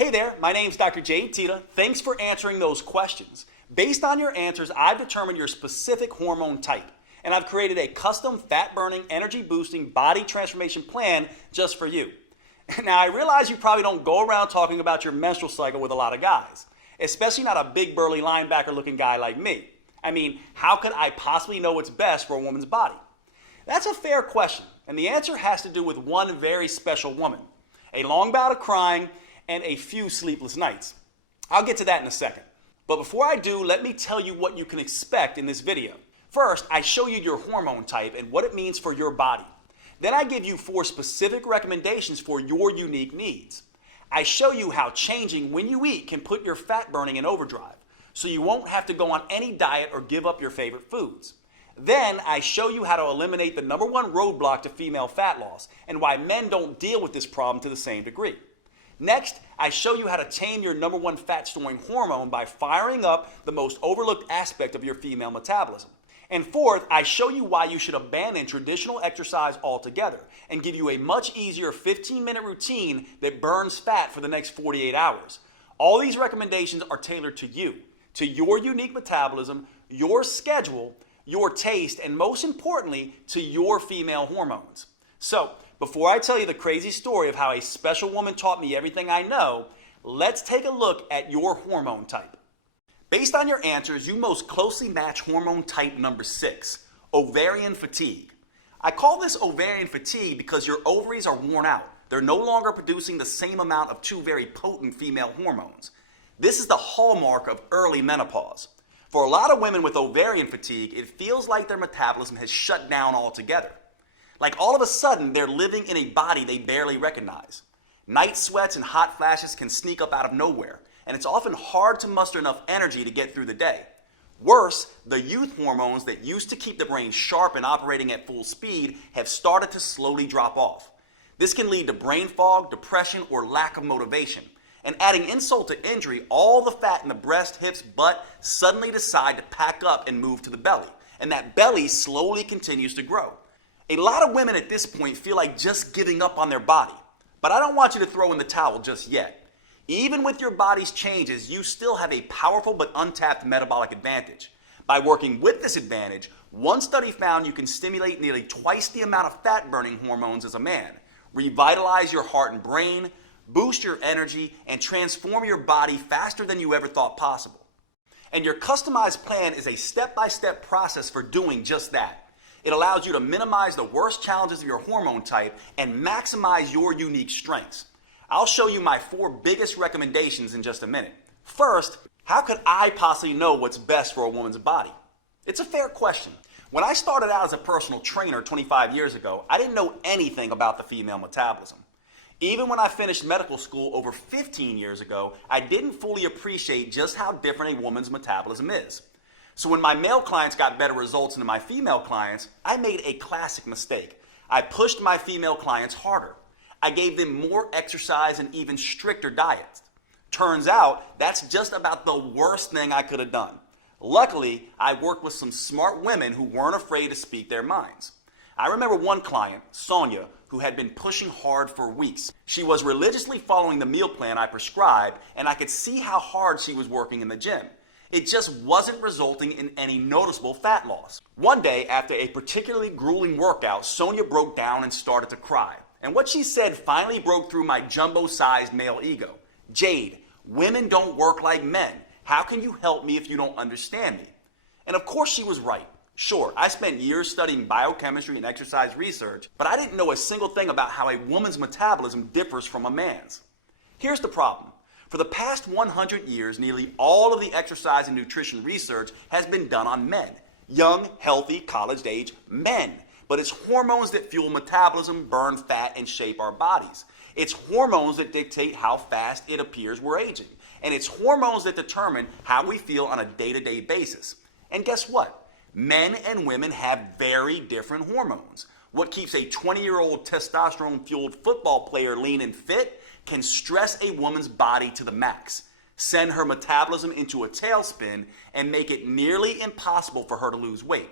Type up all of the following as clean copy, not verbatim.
Hey there, my name's Dr. Jade Tita. Thanks for answering those questions. Based on your answers, I've determined your specific hormone type, and I've created a custom fat-burning, energy-boosting body transformation plan just for you. Now, I realize you probably don't go around talking about your menstrual cycle with a lot of guys, especially not a big burly linebacker-looking guy like me. I mean, how could I possibly know what's best for a woman's body? That's a fair question, and the answer has to do with one very special woman, a long bout of crying, and a few sleepless nights. I'll get to that in a second. But before I do, let me tell you what you can expect in this video. First, I show you your hormone type and what it means for your body. Then I give you 4 specific recommendations for your unique needs. I show you how changing when you eat can put your fat burning in overdrive, so you won't have to go on any diet or give up your favorite foods. Then I show you how to eliminate the #1 roadblock to female fat loss and why men don't deal with this problem to the same degree. Next, I show you how to tame your #1 fat-storing hormone by firing up the most overlooked aspect of your female metabolism. And fourth, I show you why you should abandon traditional exercise altogether and give you a much easier 15-minute routine that burns fat for the next 48 hours. All these recommendations are tailored to you, to your unique metabolism, your schedule, your taste, and most importantly, to your female hormones. So, before I tell you the crazy story of how a special woman taught me everything I know, let's take a look at your hormone type. Based on your answers, you most closely match hormone type number 6, ovarian fatigue. I call this ovarian fatigue because your ovaries are worn out. They're no longer producing the same amount of 2 very potent female hormones. This is the hallmark of early menopause. For a lot of women with ovarian fatigue, it feels like their metabolism has shut down altogether. Like all of a sudden, they're living in a body they barely recognize. Night sweats and hot flashes can sneak up out of nowhere, and it's often hard to muster enough energy to get through the day. Worse, the youth hormones that used to keep the brain sharp and operating at full speed have started to slowly drop off. This can lead to brain fog, depression, or lack of motivation. And adding insult to injury, all the fat in the breast, hips, butt suddenly decide to pack up and move to the belly, and that belly slowly continues to grow. A lot of women at this point feel like just giving up on their body, but I don't want you to throw in the towel just yet. Even with your body's changes, you still have a powerful but untapped metabolic advantage. By working with this advantage, one study found you can stimulate nearly twice the amount of fat-burning hormones as a man, revitalize your heart and brain, boost your energy, and transform your body faster than you ever thought possible. And your customized plan is a step-by-step process for doing just that. It allows you to minimize the worst challenges of your hormone type and maximize your unique strengths. I'll show you my 4 biggest recommendations in just a minute. First, how could I possibly know what's best for a woman's body? It's a fair question. When I started out as a personal trainer 25 years ago, I didn't know anything about the female metabolism. Even when I finished medical school over 15 years ago, I didn't fully appreciate just how different a woman's metabolism is. So when my male clients got better results than my female clients, I made a classic mistake. I pushed my female clients harder. I gave them more exercise and even stricter diets. Turns out, that's just about the worst thing I could have done. Luckily, I worked with some smart women who weren't afraid to speak their minds. I remember one client, Sonia, who had been pushing hard for weeks. She was religiously following the meal plan I prescribed, and I could see how hard she was working in the gym. It just wasn't resulting in any noticeable fat loss. One day, after a particularly grueling workout, Sonia broke down and started to cry. And what she said finally broke through my jumbo-sized male ego. "Jade, women don't work like men. How can you help me if you don't understand me?" And of course she was right. Sure, I spent years studying biochemistry and exercise research, but I didn't know a single thing about how a woman's metabolism differs from a man's. Here's the problem. For the past 100 years, nearly all of the exercise and nutrition research has been done on men. Young, healthy, college-age men. But it's hormones that fuel metabolism, burn fat, and shape our bodies. It's hormones that dictate how fast it appears we're aging. And it's hormones that determine how we feel on a day-to-day basis. And guess what? Men and women have very different hormones. What keeps a 20-year-old testosterone-fueled football player lean and fit can stress a woman's body to the max, send her metabolism into a tailspin, and make it nearly impossible for her to lose weight.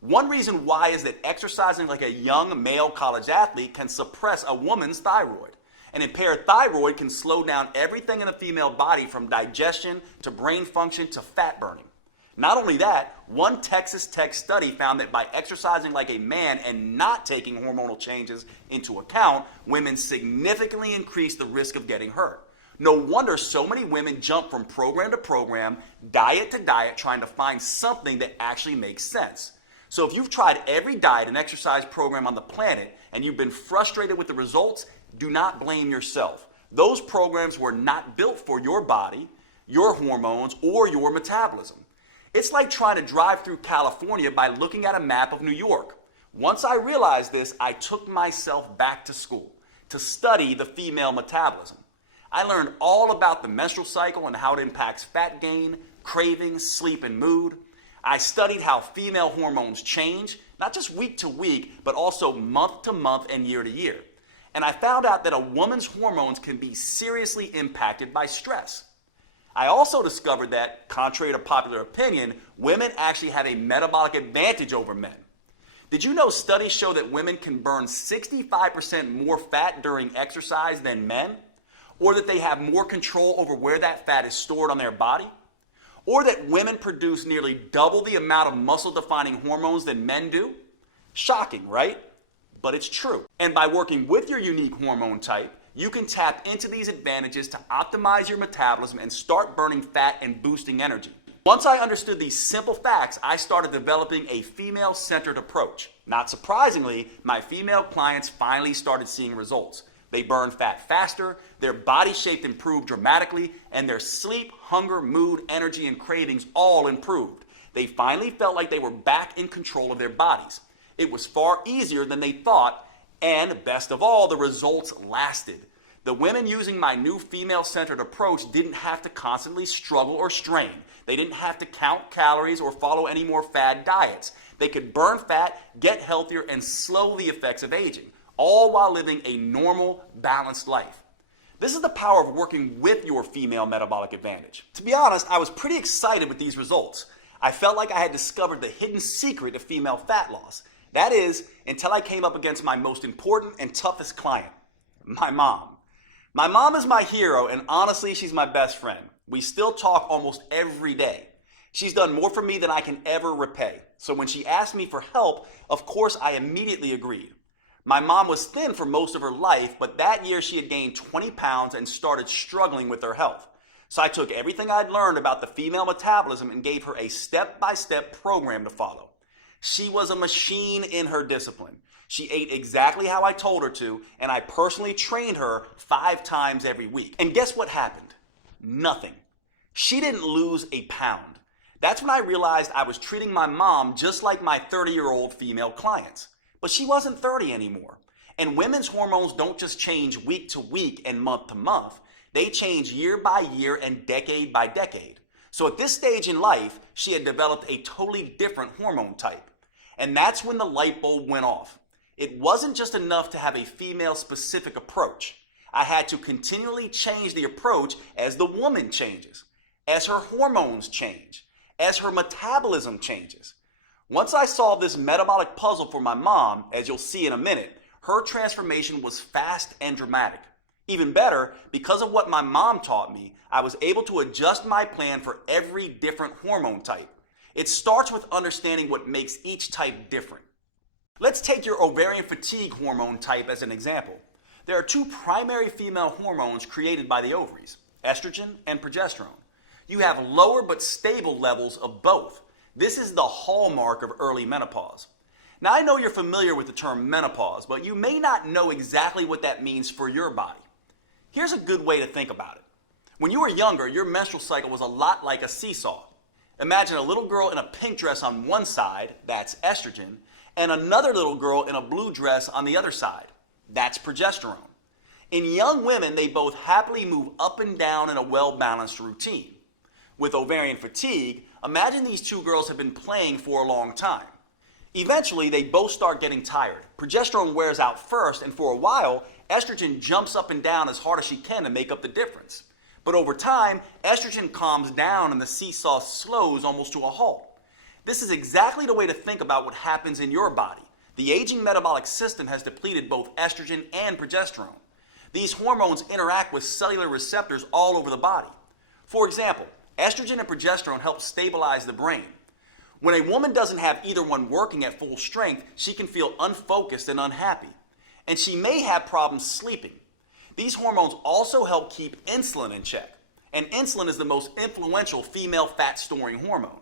One reason why is that exercising like a young male college athlete can suppress a woman's thyroid. An impaired thyroid can slow down everything in the female body from digestion to brain function to fat burning. Not only that, one Texas Tech study found that by exercising like a man and not taking hormonal changes into account, women significantly increase the risk of getting hurt. No wonder so many women jump from program to program, diet to diet, trying to find something that actually makes sense. So if you've tried every diet and exercise program on the planet and you've been frustrated with the results, do not blame yourself. Those programs were not built for your body, your hormones, or your metabolism. It's like trying to drive through California by looking at a map of New York. Once I realized this, I took myself back to school to study the female metabolism. I learned all about the menstrual cycle and how it impacts fat gain, cravings, sleep, and mood. I studied how female hormones change, not just week to week, but also month to month and year to year. And I found out that a woman's hormones can be seriously impacted by stress. I also discovered that, contrary to popular opinion, women actually have a metabolic advantage over men. Did you know studies show that women can burn 65% more fat during exercise than men? Or that they have more control over where that fat is stored on their body? Or that women produce nearly double the amount of muscle-defining hormones than men do? Shocking, right? But it's true. And by working with your unique hormone type, you can tap into these advantages to optimize your metabolism and start burning fat and boosting energy. Once I understood these simple facts, I started developing a female-centered approach. Not surprisingly, my female clients finally started seeing results. They burn fat faster, their body shape improved dramatically, and their sleep, hunger, mood, energy, and cravings all improved. They finally felt like they were back in control of their bodies. It was far easier than they thought, and best of all, the results lasted. The women using my new female-centered approach didn't have to constantly struggle or strain. They didn't have to count calories or follow any more fad diets. They could burn fat, get healthier, and slow the effects of aging, all while living a normal, balanced life. This is the power of working with your female metabolic advantage. To be honest, I was pretty excited with these results. I felt like I had discovered the hidden secret of female fat loss. That is, until I came up against my most important and toughest client, my mom. My mom is my hero, and honestly, she's my best friend. We still talk almost every day. She's done more for me than I can ever repay. So when she asked me for help, of course, I immediately agreed. My mom was thin for most of her life, but that year she had gained 20 pounds and started struggling with her health. So I took everything I'd learned about the female metabolism and gave her a step-by-step program to follow. She was a machine in her discipline. She ate exactly how I told her to, and I personally trained her 5 times every week. And guess what happened? Nothing. She didn't lose a pound. That's when I realized I was treating my mom just like my 30-year-old female clients. But she wasn't 30 anymore. And women's hormones don't just change week to week and month to month. They change year by year and decade by decade. So at this stage in life, she had developed a totally different hormone type. And that's when the light bulb went off. It wasn't just enough to have a female-specific approach. I had to continually change the approach as the woman changes, as her hormones change, as her metabolism changes. Once I solved this metabolic puzzle for my mom, as you'll see in a minute, her transformation was fast and dramatic. Even better, because of what my mom taught me, I was able to adjust my plan for every different hormone type. It starts with understanding what makes each type different. Let's take your ovarian fatigue hormone type as an example. There are 2 primary female hormones created by the ovaries, estrogen and progesterone. You have lower but stable levels of both. This is the hallmark of early menopause. Now I know you're familiar with the term menopause, but you may not know exactly what that means for your body. Here's a good way to think about it. When you were younger, your menstrual cycle was a lot like a seesaw. Imagine a little girl in a pink dress on one side, that's estrogen, and another little girl in a blue dress on the other side, that's progesterone. In young women, they both happily move up and down in a well-balanced routine. With ovarian fatigue, imagine these 2 girls have been playing for a long time. Eventually, they both start getting tired. Progesterone wears out first, and for a while, estrogen jumps up and down as hard as she can to make up the difference. But over time, estrogen calms down and the seesaw slows almost to a halt. This is exactly the way to think about what happens in your body. The aging metabolic system has depleted both estrogen and progesterone. These hormones interact with cellular receptors all over the body. For example, estrogen and progesterone help stabilize the brain. When a woman doesn't have either one working at full strength, she can feel unfocused and unhappy. And she may have problems sleeping. These hormones also help keep insulin in check. And insulin is the most influential female fat-storing hormone.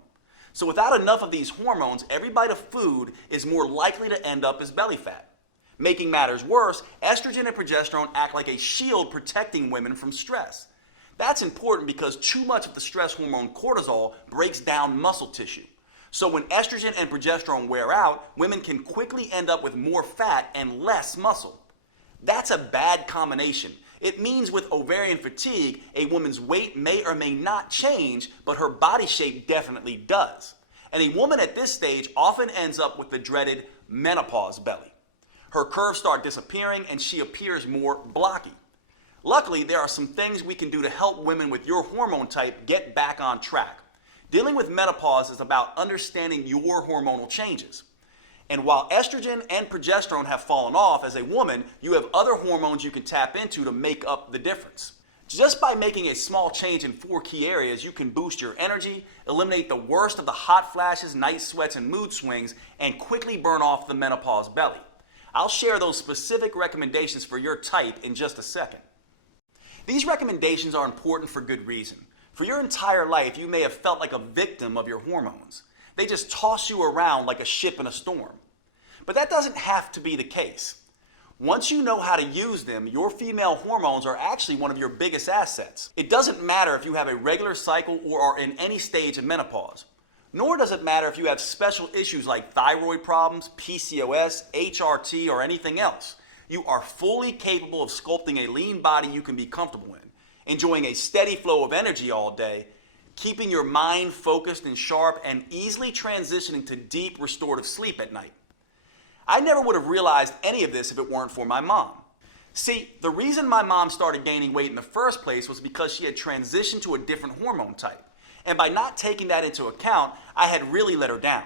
So without enough of these hormones, every bite of food is more likely to end up as belly fat. Making matters worse, estrogen and progesterone act like a shield protecting women from stress. That's important because too much of the stress hormone cortisol breaks down muscle tissue. So when estrogen and progesterone wear out, women can quickly end up with more fat and less muscle. That's a bad combination. It means with ovarian fatigue, a woman's weight may or may not change, but her body shape definitely does. And a woman at this stage often ends up with the dreaded menopause belly. Her curves start disappearing and she appears more blocky. Luckily, there are some things we can do to help women with your hormone type get back on track. Dealing with menopause is about understanding your hormonal changes. And while estrogen and progesterone have fallen off, as a woman, you have other hormones you can tap into to make up the difference. Just by making a small change in 4 key areas, you can boost your energy, eliminate the worst of the hot flashes, night sweats, and mood swings, and quickly burn off the menopause belly. I'll share those specific recommendations for your type in just a second. These recommendations are important for good reason. For your entire life, you may have felt like a victim of your hormones. They just toss you around like a ship in a storm. But that doesn't have to be the case. Once you know how to use them, your female hormones are actually one of your biggest assets. It doesn't matter if you have a regular cycle or are in any stage of menopause. Nor does it matter if you have special issues like thyroid problems, PCOS, HRT, or anything else. You are fully capable of sculpting a lean body you can be comfortable in, enjoying a steady flow of energy all day, keeping your mind focused and sharp, and easily transitioning to deep restorative sleep at night. I never would have realized any of this if it weren't for my mom. See, the reason my mom started gaining weight in the first place was because she had transitioned to a different hormone type. And by not taking that into account, I had really let her down.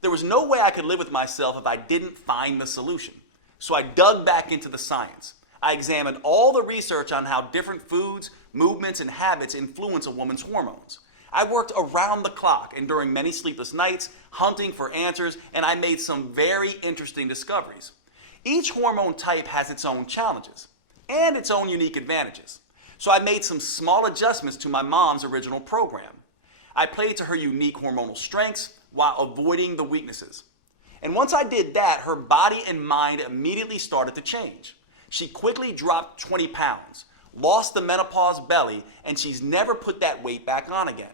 There was no way I could live with myself if I didn't find the solution. So I dug back into the science. I examined all the research on how different foods, movements, and habits influence a woman's hormones. I worked around the clock and during many sleepless nights, hunting for answers, and I made some very interesting discoveries. Each hormone type has its own challenges and its own unique advantages. So I made some small adjustments to my mom's original program. I played to her unique hormonal strengths while avoiding the weaknesses. And once I did that, her body and mind immediately started to change. She quickly dropped 20 pounds, lost the menopause belly, and she's never put that weight back on again.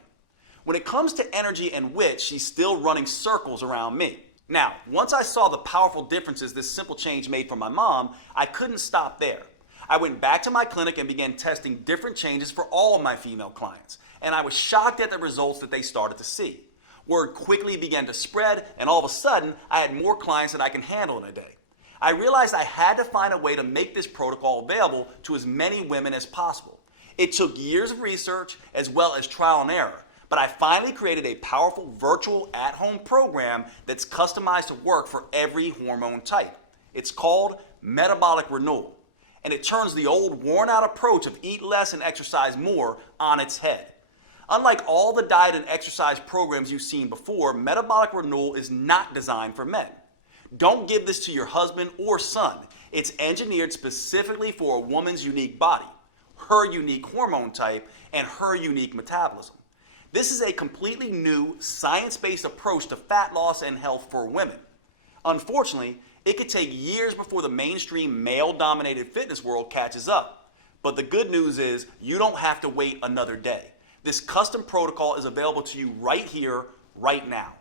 When it comes to energy and wit, she's still running circles around me. Now, once I saw the powerful differences this simple change made for my mom, I couldn't stop there. I went back to my clinic and began testing different changes for all of my female clients, and I was shocked at the results that they started to see. Word quickly began to spread, and all of a sudden, I had more clients than I can handle in a day. I realized I had to find a way to make this protocol available to as many women as possible. It took years of research as well as trial and error, but I finally created a powerful virtual at-home program that's customized to work for every hormone type. It's called Metabolic Renewal, and it turns the old worn-out approach of eat less and exercise more on its head. Unlike all the diet and exercise programs you've seen before, Metabolic Renewal is not designed for men. Don't give this to your husband or son. It's engineered specifically for a woman's unique body, her unique hormone type, and her unique metabolism. This is a completely new, science-based approach to fat loss and health for women. Unfortunately, it could take years before the mainstream male-dominated fitness world catches up. But the good news is you don't have to wait another day. This custom protocol is available to you right here, right now.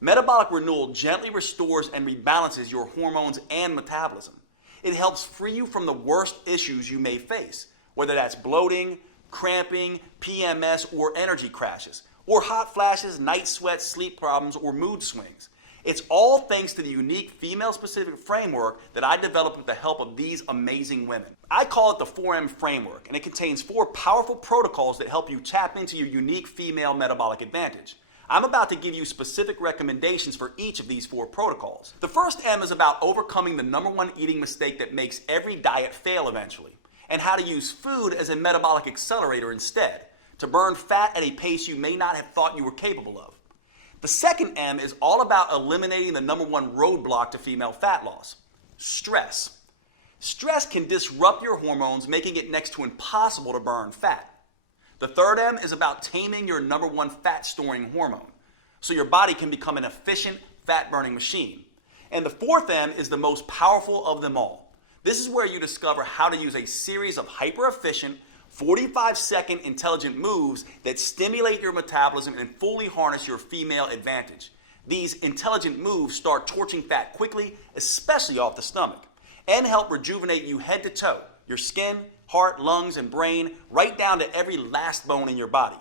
Metabolic Renewal gently restores and rebalances your hormones and metabolism. It helps free you from the worst issues you may face, whether that's bloating, cramping, PMS, or energy crashes, or hot flashes, night sweats, sleep problems, or mood swings. It's all thanks to the unique female-specific framework that I developed with the help of these amazing women. I call it the 4M framework, and it contains 4 powerful protocols that help you tap into your unique female metabolic advantage. I'm about to give you specific recommendations for each of these 4 protocols. The first M is about overcoming the #1 eating mistake that makes every diet fail eventually. and how to use food as a metabolic accelerator instead, to burn fat at a pace you may not have thought you were capable of. The second M is all about eliminating the number one roadblock to female fat loss: stress. Stress can disrupt your hormones, making it next to impossible to burn fat. The third M is about taming your number one fat storing hormone, so your body can become an efficient fat burning machine. And the fourth M is the most powerful of them all. This is where you discover how to use a series of hyper efficient 45-second intelligent moves that stimulate your metabolism and fully harness your female advantage. These intelligent moves start torching fat quickly, especially off the stomach, and help rejuvenate you head to toe, your skin, heart, lungs, and brain, right down to every last bone in your body.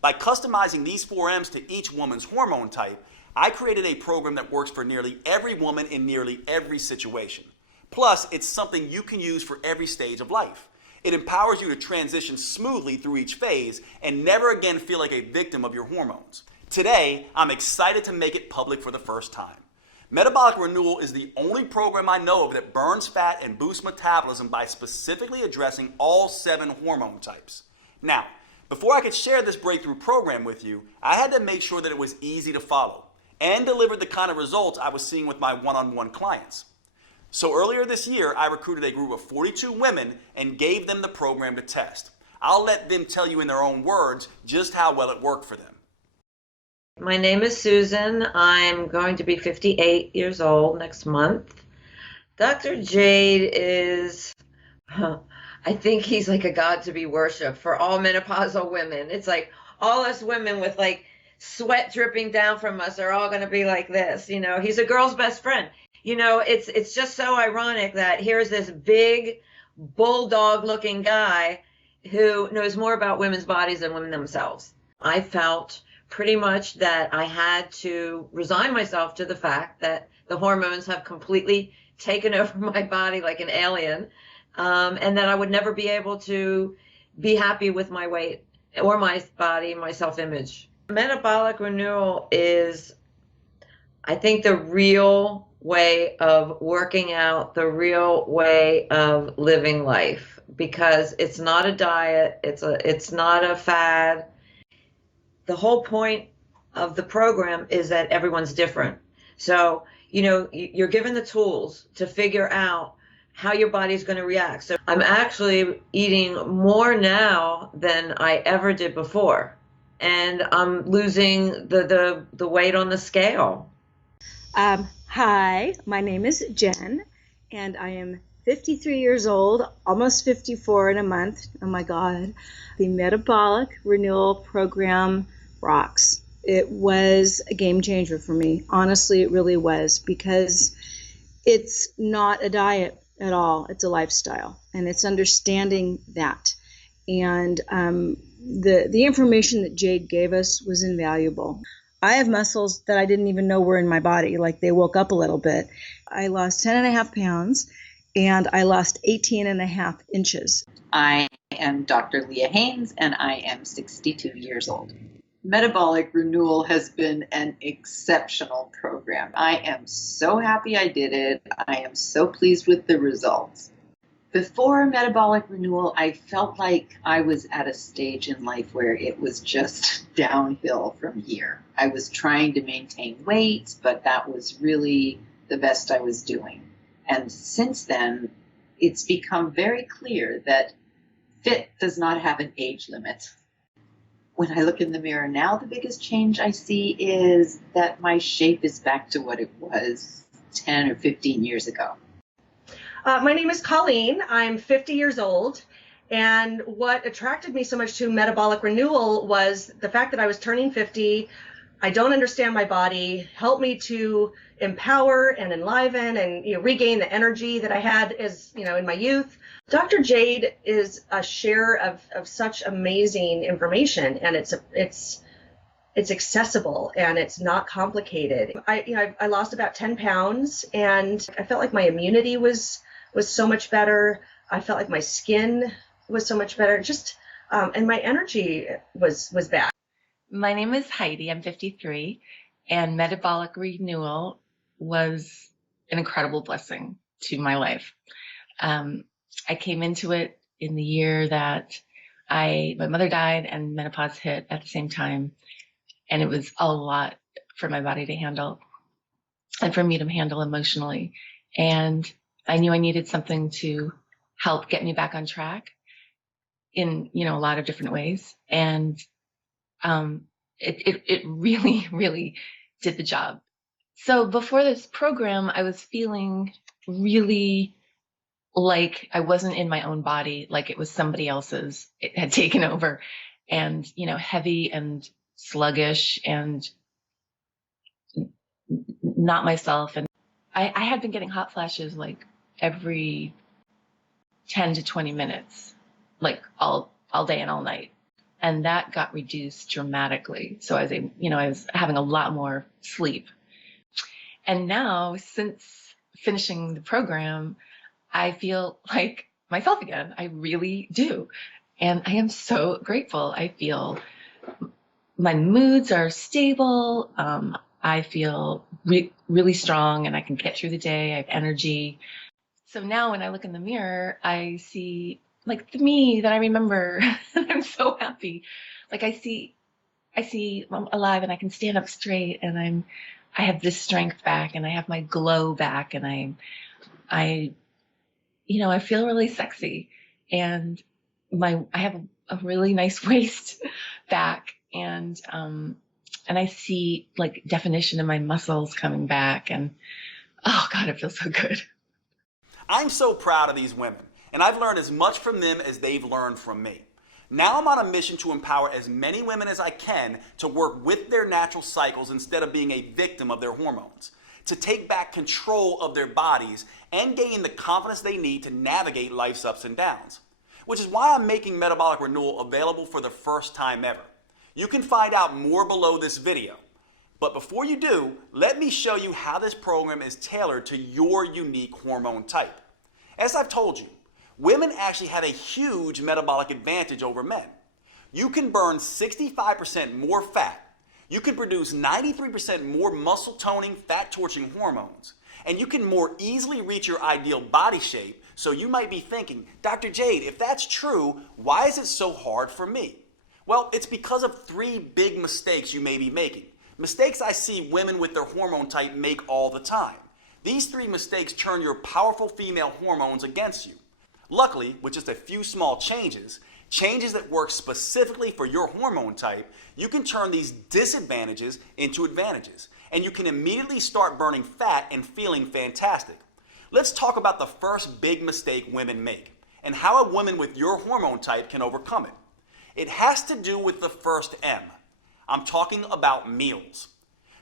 By customizing these 4 M's to each woman's hormone type, I created a program that works for nearly every woman in nearly every situation. Plus, it's something you can use for every stage of life. It empowers you to transition smoothly through each phase and never again feel like a victim of your hormones. Today, I'm excited to make it public for the first time. Metabolic Renewal is the only program I know of that burns fat and boosts metabolism by specifically addressing all 7 hormone types. Now, before I could share this breakthrough program with you, I had to make sure that it was easy to follow and delivered the kind of results I was seeing with my one-on-one clients. So earlier this year, I recruited a group of 42 women and gave them the program to test. I'll let them tell you in their own words just how well it worked for them. My name is Susan. I'm going to be 58 years old next month. Dr. Jade is, I think he's like a god to be worshipped for all menopausal women. It's like all us women with like sweat dripping down from us are all going to be like this. You know, he's a girl's best friend. You know, it's just so ironic that here's this big bulldog-looking guy who knows more about women's bodies than women themselves. I felt pretty much that I had to resign myself to the fact that the hormones have completely taken over my body like an alien, and that I would never be able to be happy with my weight or my body, my self-image. Metabolic Renewal is, I think, the real way of working out, the real way of living life, because it's not a diet, it's not a fad. The whole point of the program is that everyone's different. So, you know, you're given the tools to figure out how your body's going to react. So I'm actually eating more now than I ever did before, and I'm losing the weight on the scale. Hi, my name is Jen, and I am 53 years old, almost 54 in a month. Oh my God. The Metabolic Renewal program rocks. It was a game changer for me. Honestly, it really was, because it's not a diet at all. It's a lifestyle, and it's understanding that. And the information that Jade gave us was invaluable. I have muscles that I didn't even know were in my body, like they woke up a little bit. I lost 10.5 pounds, and I lost 18.5 inches. I am Dr. Leah Haynes, and I am 62 years old. Metabolic Renewal has been an exceptional program. I am so happy I did it. I am so pleased with the results. Before Metabolic Renewal, I felt like I was at a stage in life where it was just downhill from here. I was trying to maintain weight, but that was really the best I was doing. And since then, it's become very clear that fit does not have an age limit. When I look in the mirror now, the biggest change I see is that my shape is back to what it was 10 or 15 years ago. My name is Colleen. I'm 50 years old. And what attracted me so much to Metabolic Renewal was the fact that I was turning 50. I don't understand my body. Help me to empower and enliven and regain the energy that I had as in my youth. Dr. Jade is a share of such amazing information, and it's accessible and it's not complicated. I lost about 10 pounds, and I felt like my immunity was so much better. I felt like my skin was so much better. And my energy was back. My name is Heidi. I'm 53, and Metabolic Renewal was an incredible blessing to my life. I came into it in the year that my mother died and menopause hit at the same time. And it was a lot for my body to handle and for me to handle emotionally. And I knew I needed something to help get me back on track in, a lot of different ways. And it really, really did the job. So before this program, I was feeling really like I wasn't in my own body, like it was somebody else's. It had taken over, and, heavy and sluggish and not myself. And I had been getting hot flashes like every 10 to 20 minutes, like all day and all night. And that got reduced dramatically. So I was having a lot more sleep. And now, since finishing the program, I feel like myself again. I really do. And I am so grateful. I feel my moods are stable. I feel really strong, and I can get through the day. I have energy. So now when I look in the mirror, I see like the me that I remember. I'm so happy. Like I see I'm alive, and I can stand up straight, and I have this strength back, and I have my glow back, and I feel really sexy, and I have a really nice waist back, and I see like definition in my muscles coming back, and oh God, it feels so good. I'm so proud of these women, and I've learned as much from them as they've learned from me. Now I'm on a mission to empower as many women as I can to work with their natural cycles instead of being a victim of their hormones, to take back control of their bodies and gain the confidence they need to navigate life's ups and downs. Which is why I'm making Metabolic Renewal available for the first time ever. You can find out more below this video. But before you do, let me show you how this program is tailored to your unique hormone type. As I've told you, women actually have a huge metabolic advantage over men. You can burn 65% more fat. You can produce 93% more muscle toning, fat torching hormones. And you can more easily reach your ideal body shape. So you might be thinking, Dr. Jade, if that's true, why is it so hard for me? Well, it's because of 3 big mistakes you may be making. Mistakes I see women with their hormone type make all the time. These 3 mistakes turn your powerful female hormones against you. Luckily, with just a few small changes that work specifically for your hormone type, you can turn these disadvantages into advantages, and you can immediately start burning fat and feeling fantastic. Let's talk about the first big mistake women make and how a woman with your hormone type can overcome it. It has to do with the first M. I'm talking about meals.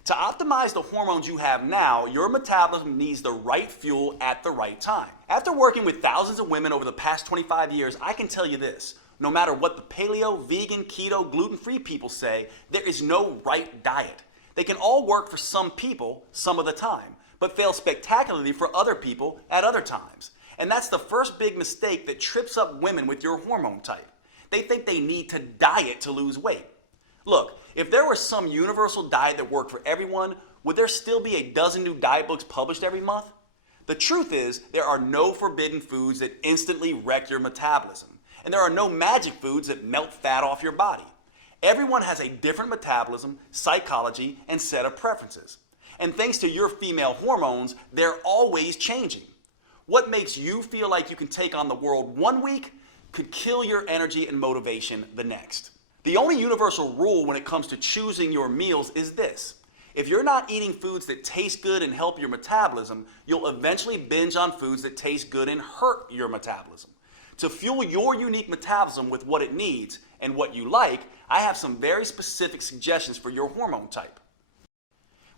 To optimize the hormones you have now, your metabolism needs the right fuel at the right time. After working with thousands of women over the past 25 years, I can tell you this. No matter what the paleo, vegan, keto, gluten-free people say, there is no right diet. They can all work for some people some of the time, but fail spectacularly for other people at other times. And that's the first big mistake that trips up women with your hormone type. They think they need to diet to lose weight. Look, if there was some universal diet that worked for everyone, would there still be a dozen new diet books published every month? The truth is, there are no forbidden foods that instantly wreck your metabolism, and there are no magic foods that melt fat off your body. Everyone has a different metabolism, psychology, and set of preferences. And thanks to your female hormones, they're always changing. What makes you feel like you can take on the world one week could kill your energy and motivation the next. The only universal rule when it comes to choosing your meals is this. If you're not eating foods that taste good and help your metabolism, you'll eventually binge on foods that taste good and hurt your metabolism. To fuel your unique metabolism with what it needs and what you like, I have some very specific suggestions for your hormone type.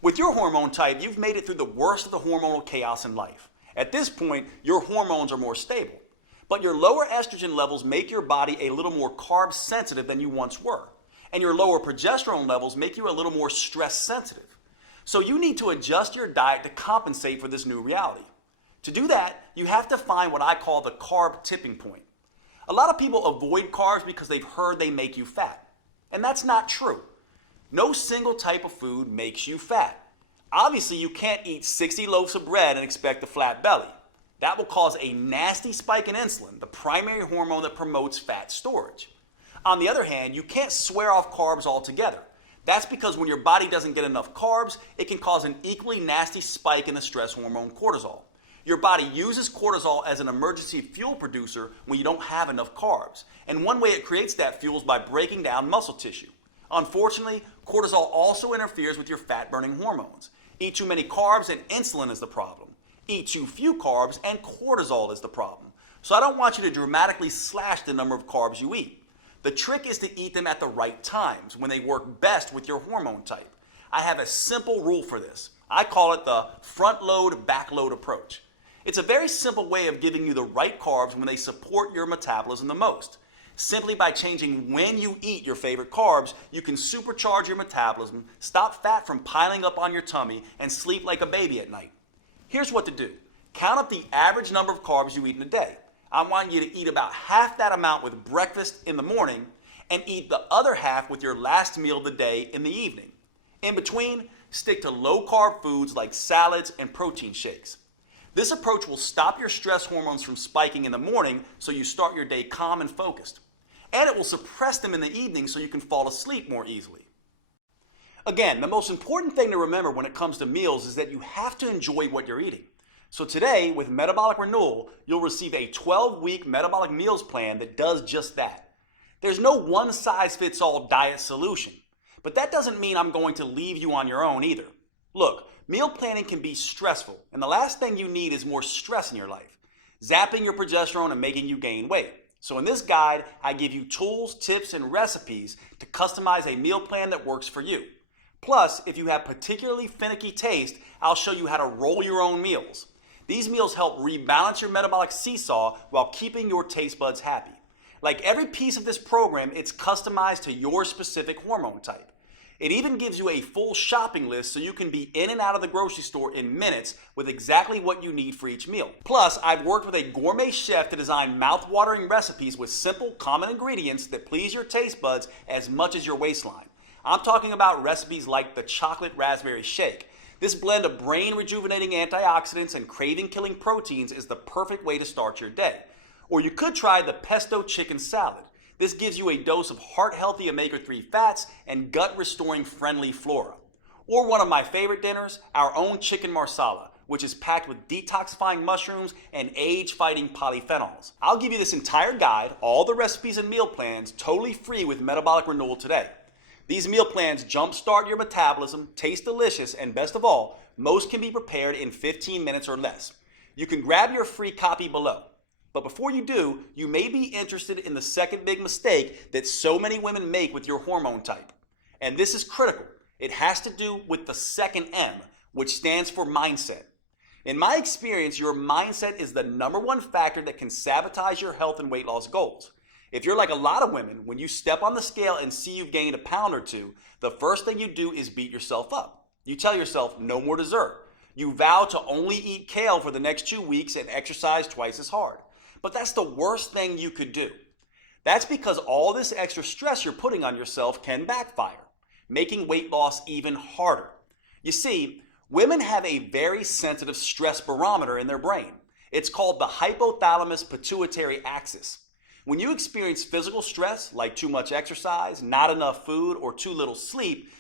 With your hormone type, you've made it through the worst of the hormonal chaos in life. At this point, your hormones are more stable. But your lower estrogen levels make your body a little more carb sensitive than you once were. And your lower progesterone levels make you a little more stress sensitive. So you need to adjust your diet to compensate for this new reality. To do that, you have to find what I call the carb tipping point. A lot of people avoid carbs because they've heard they make you fat. And that's not true. No single type of food makes you fat. Obviously, you can't eat 60 loaves of bread and expect a flat belly. That will cause a nasty spike in insulin, the primary hormone that promotes fat storage. On the other hand, you can't swear off carbs altogether. That's because when your body doesn't get enough carbs, it can cause an equally nasty spike in the stress hormone cortisol. Your body uses cortisol as an emergency fuel producer when you don't have enough carbs. And one way it creates that fuel is by breaking down muscle tissue. Unfortunately, cortisol also interferes with your fat-burning hormones. Eat too many carbs and insulin is the problem. Eat too few carbs and cortisol is the problem. So I don't want you to dramatically slash the number of carbs you eat. The trick is to eat them at the right times, when they work best with your hormone type. I have a simple rule for this. I call it the front load, back load approach. It's a very simple way of giving you the right carbs when they support your metabolism the most. Simply by changing when you eat your favorite carbs, you can supercharge your metabolism, stop fat from piling up on your tummy, and sleep like a baby at night. Here's what to do. Count up the average number of carbs you eat in a day. I want you to eat about half that amount with breakfast in the morning and eat the other half with your last meal of the day in the evening. In between, stick to low-carb foods like salads and protein shakes. This approach will stop your stress hormones from spiking in the morning so you start your day calm and focused. And it will suppress them in the evening so you can fall asleep more easily. Again, the most important thing to remember when it comes to meals is that you have to enjoy what you're eating. So today, with Metabolic Renewal, you'll receive a 12-week metabolic meals plan that does just that. There's no one-size-fits-all diet solution, but that doesn't mean I'm going to leave you on your own either. Look, meal planning can be stressful, and the last thing you need is more stress in your life, zapping your progesterone and making you gain weight. So in this guide, I give you tools, tips, and recipes to customize a meal plan that works for you. Plus, if you have particularly finicky taste, I'll show you how to roll your own meals. These meals help rebalance your metabolic seesaw while keeping your taste buds happy. Like every piece of this program, it's customized to your specific hormone type. It even gives you a full shopping list so you can be in and out of the grocery store in minutes with exactly what you need for each meal. Plus, I've worked with a gourmet chef to design mouth-watering recipes with simple, common ingredients that please your taste buds as much as your waistline. I'm talking about recipes like the chocolate raspberry shake. This blend of brain-rejuvenating antioxidants and craving-killing proteins is the perfect way to start your day. Or you could try the pesto chicken salad. This gives you a dose of heart-healthy omega-3 fats and gut-restoring friendly flora. Or one of my favorite dinners, our own chicken marsala, which is packed with detoxifying mushrooms and age-fighting polyphenols. I'll give you this entire guide, all the recipes and meal plans, totally free with Metabolic Renewal today. These meal plans jumpstart your metabolism, taste delicious, and best of all, most can be prepared in 15 minutes or less. You can grab your free copy below. But before you do, you may be interested in the second big mistake that so many women make with your hormone type. And this is critical. It has to do with the second M, which stands for mindset. In my experience, your mindset is the number one factor that can sabotage your health and weight loss goals. If you're like a lot of women, when you step on the scale and see you've gained a pound or two, the first thing you do is beat yourself up. You tell yourself, no more dessert. You vow to only eat kale for the next 2 weeks and exercise twice as hard. But that's the worst thing you could do. That's because all this extra stress you're putting on yourself can backfire, making weight loss even harder. You see, women have a very sensitive stress barometer in their brain. It's called the hypothalamus pituitary axis. When you experience physical stress, like too much exercise, not enough food, or too little sleep,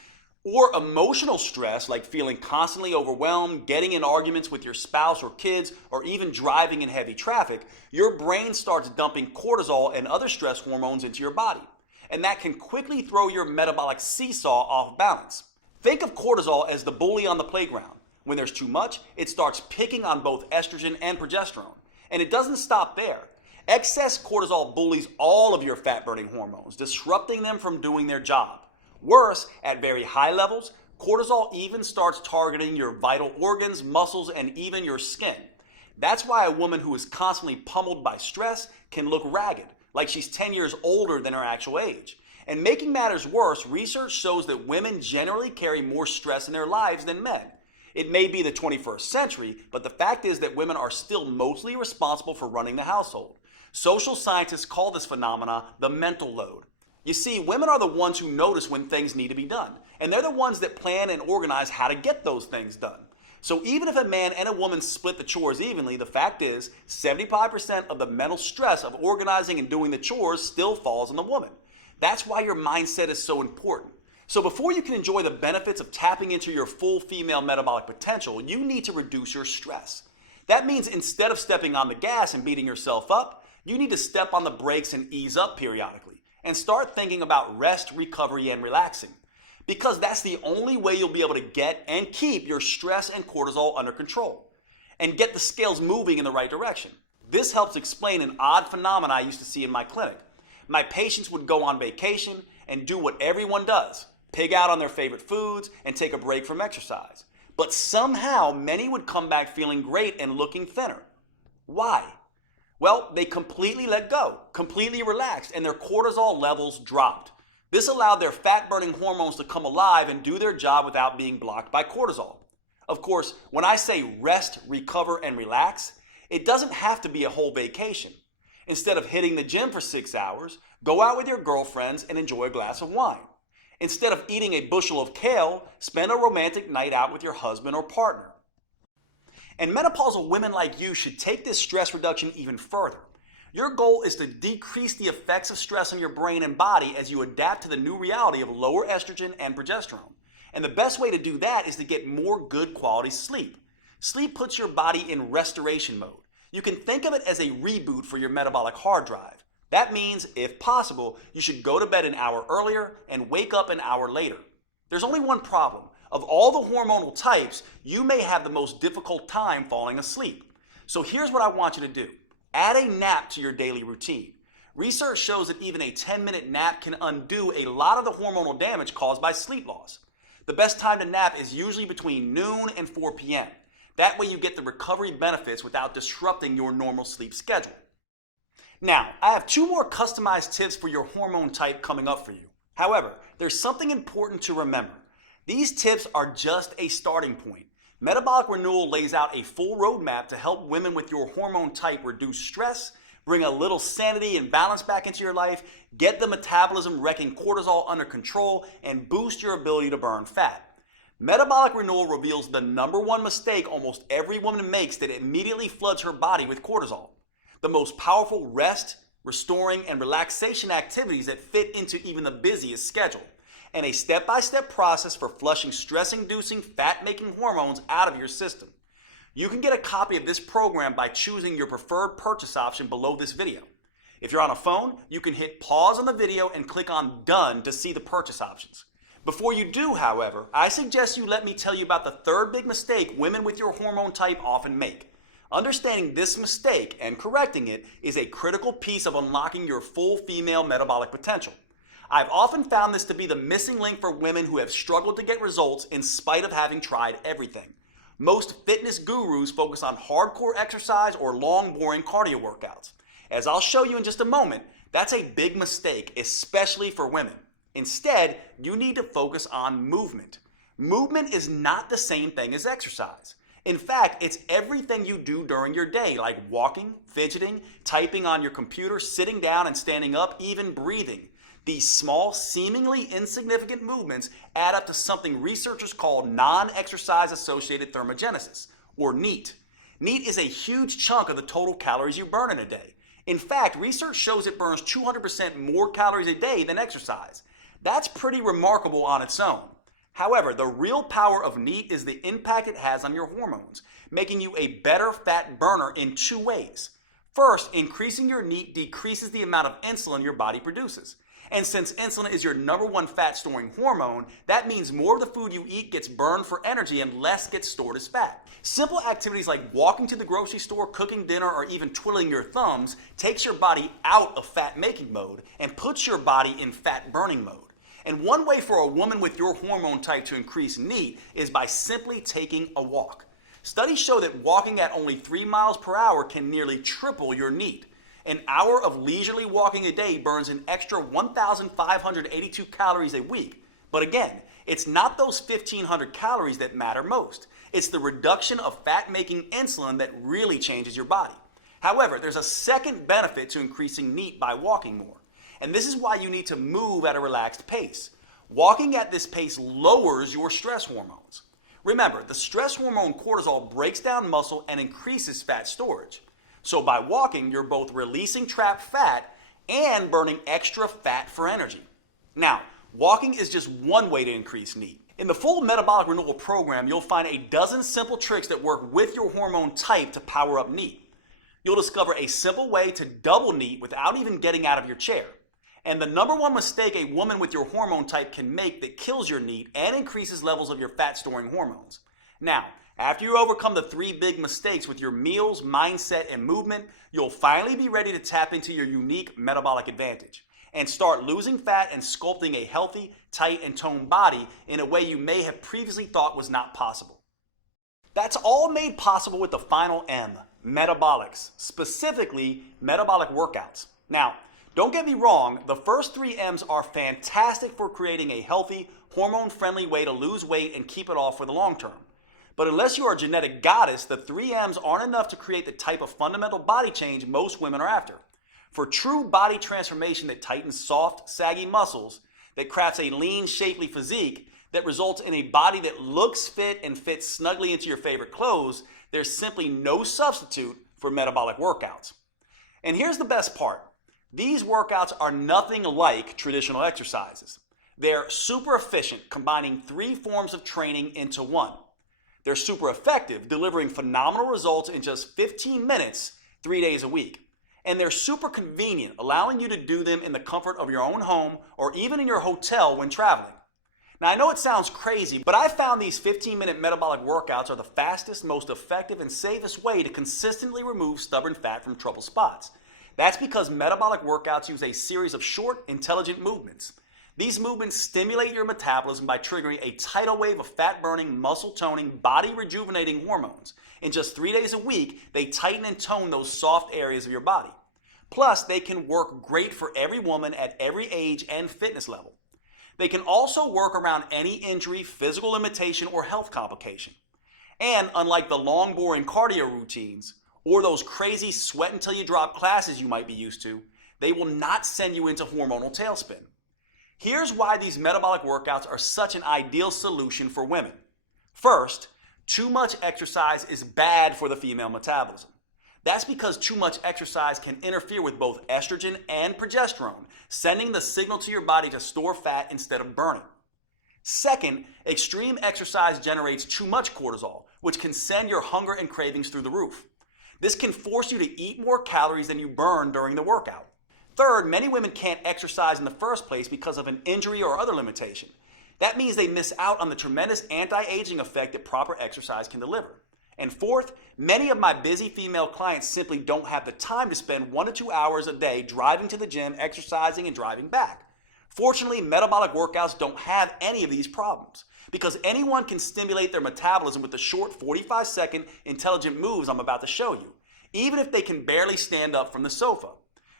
or emotional stress, like feeling constantly overwhelmed, getting in arguments with your spouse or kids, or even driving in heavy traffic, your brain starts dumping cortisol and other stress hormones into your body. And that can quickly throw your metabolic seesaw off balance. Think of cortisol as the bully on the playground. When there's too much, it starts picking on both estrogen and progesterone. And it doesn't stop there. Excess cortisol bullies all of your fat-burning hormones, disrupting them from doing their job. Worse, at very high levels, cortisol even starts targeting your vital organs, muscles, and even your skin. That's why a woman who is constantly pummeled by stress can look ragged, like she's 10 years older than her actual age. And making matters worse, research shows that women generally carry more stress in their lives than men. It may be the 21st century, but the fact is that women are still mostly responsible for running the household. Social scientists call this phenomena the mental load. You see, women are the ones who notice when things need to be done, and they're the ones that plan and organize how to get those things done. So even if a man and a woman split the chores evenly, the fact is 75% of the mental stress of organizing and doing the chores still falls on the woman. That's why your mindset is so important. So before you can enjoy the benefits of tapping into your full female metabolic potential, you need to reduce your stress. That means instead of stepping on the gas and beating yourself up, you need to step on the brakes and ease up periodically and start thinking about rest, recovery, and relaxing. Because that's the only way you'll be able to get and keep your stress and cortisol under control and get the scales moving in the right direction. This helps explain an odd phenomenon I used to see in my clinic. My patients would go on vacation and do what everyone does, pig out on their favorite foods and take a break from exercise. But somehow many would come back feeling great and looking thinner. Why? Well, they completely let go, completely relaxed, and their cortisol levels dropped. This allowed their fat-burning hormones to come alive and do their job without being blocked by cortisol. Of course, when I say rest, recover, and relax, it doesn't have to be a whole vacation. Instead of hitting the gym for 6 hours, go out with your girlfriends and enjoy a glass of wine. Instead of eating a bushel of kale, spend a romantic night out with your husband or partner. And menopausal women like you should take this stress reduction even further. Your goal is to decrease the effects of stress on your brain and body as you adapt to the new reality of lower estrogen and progesterone. And the best way to do that is to get more good quality sleep. Sleep puts your body in restoration mode. You can think of it as a reboot for your metabolic hard drive. That means, if possible, you should go to bed an hour earlier and wake up an hour later. There's only one problem. Of all the hormonal types, you may have the most difficult time falling asleep. So here's what I want you to do. Add a nap to your daily routine. Research shows that even a 10-minute nap can undo a lot of the hormonal damage caused by sleep loss. The best time to nap is usually between noon and 4 p.m. That way you get the recovery benefits without disrupting your normal sleep schedule. Now, I have 2 more customized tips for your hormone type coming up for you. However, there's something important to remember. These tips are just a starting point. Metabolic Renewal lays out a full roadmap to help women with your hormone type reduce stress, bring a little sanity and balance back into your life, get the metabolism wrecking cortisol under control, and boost your ability to burn fat. Metabolic Renewal reveals the #1 mistake almost every woman makes that immediately floods her body with cortisol. The most powerful rest, restoring, and relaxation activities that fit into even the busiest schedule, and a step-by-step process for flushing stress-inducing, fat-making hormones out of your system. You can get a copy of this program by choosing your preferred purchase option below this video. If you're on a phone, you can hit pause on the video and click on Done to see the purchase options. Before you do, however, I suggest you let me tell you about the third big mistake women with your hormone type often make. Understanding this mistake and correcting it is a critical piece of unlocking your full female metabolic potential. I've often found this to be the missing link for women who have struggled to get results in spite of having tried everything. Most fitness gurus focus on hardcore exercise or long, boring cardio workouts. As I'll show you in just a moment, that's a big mistake, especially for women. Instead, you need to focus on movement. Movement is not the same thing as exercise. In fact, it's everything you do during your day, like walking, fidgeting, typing on your computer, sitting down and standing up, even breathing. These small, seemingly insignificant movements add up to something researchers call non-exercise associated thermogenesis, or NEAT. NEAT is a huge chunk of the total calories you burn in a day. In fact, research shows it burns 200% more calories a day than exercise. That's pretty remarkable on its own. However, the real power of NEAT is the impact it has on your hormones, making you a better fat burner in 2 ways. First, increasing your NEAT decreases the amount of insulin your body produces. And since insulin is your #1 fat-storing hormone, that means more of the food you eat gets burned for energy and less gets stored as fat. Simple activities like walking to the grocery store, cooking dinner, or even twiddling your thumbs takes your body out of fat-making mode and puts your body in fat-burning mode. And one way for a woman with your hormone type to increase NEAT is by simply taking a walk. Studies show that walking at only 3 miles per hour can nearly triple your NEAT. An hour of leisurely walking a day burns an extra 1,582 calories a week. But again, it's not those 1,500 calories that matter most. It's the reduction of fat-making insulin that really changes your body. However, there's a second benefit to increasing NEAT by walking more. And this is why you need to move at a relaxed pace. Walking at this pace lowers your stress hormones. Remember, the stress hormone cortisol breaks down muscle and increases fat storage. So by walking, you're both releasing trapped fat and burning extra fat for energy. Now, walking is just one way to increase NEAT. In the full Metabolic Renewal program, you'll find a dozen simple tricks that work with your hormone type to power up NEAT. You'll discover a simple way to double NEAT without even getting out of your chair. And the number one mistake a woman with your hormone type can make that kills your NEAT and increases levels of your fat-storing hormones. Now, after you overcome the 3 big mistakes with your meals, mindset, and movement, you'll finally be ready to tap into your unique metabolic advantage and start losing fat and sculpting a healthy, tight, and toned body in a way you may have previously thought was not possible. That's all made possible with the final M, metabolics, specifically metabolic workouts. Now, don't get me wrong, the first 3 M's are fantastic for creating a healthy, hormone-friendly way to lose weight and keep it off for the long term. But unless you are a genetic goddess, the 3 M's aren't enough to create the type of fundamental body change most women are after. For true body transformation that tightens soft, saggy muscles, that crafts a lean, shapely physique, that results in a body that looks fit and fits snugly into your favorite clothes, there's simply no substitute for metabolic workouts. And here's the best part. These workouts are nothing like traditional exercises. They're super efficient, combining 3 forms of training into one. They're super effective, delivering phenomenal results in just 15 minutes, 3 days a week. And they're super convenient, allowing you to do them in the comfort of your own home or even in your hotel when traveling. Now, I know it sounds crazy, but I found these 15-minute metabolic workouts are the fastest, most effective, and safest way to consistently remove stubborn fat from trouble spots. That's because metabolic workouts use a series of short, intelligent movements. These movements stimulate your metabolism by triggering a tidal wave of fat-burning, muscle-toning, body-rejuvenating hormones. In just 3 days a week, they tighten and tone those soft areas of your body. Plus, they can work great for every woman at every age and fitness level. They can also work around any injury, physical limitation, or health complication. And unlike the long, boring cardio routines, or those crazy sweat until you drop classes you might be used to, they will not send you into hormonal tailspin. Here's why these metabolic workouts are such an ideal solution for women. First, too much exercise is bad for the female metabolism. That's because too much exercise can interfere with both estrogen and progesterone, sending the signal to your body to store fat instead of burning. Second, extreme exercise generates too much cortisol, which can send your hunger and cravings through the roof. This can force you to eat more calories than you burn during the workout. Third, many women can't exercise in the first place because of an injury or other limitation. That means they miss out on the tremendous anti-aging effect that proper exercise can deliver. And fourth, many of my busy female clients simply don't have the time to spend 1 to 2 hours a day driving to the gym, exercising, and driving back. Fortunately, metabolic workouts don't have any of these problems because anyone can stimulate their metabolism with the short 45-second intelligent moves I'm about to show you, even if they can barely stand up from the sofa.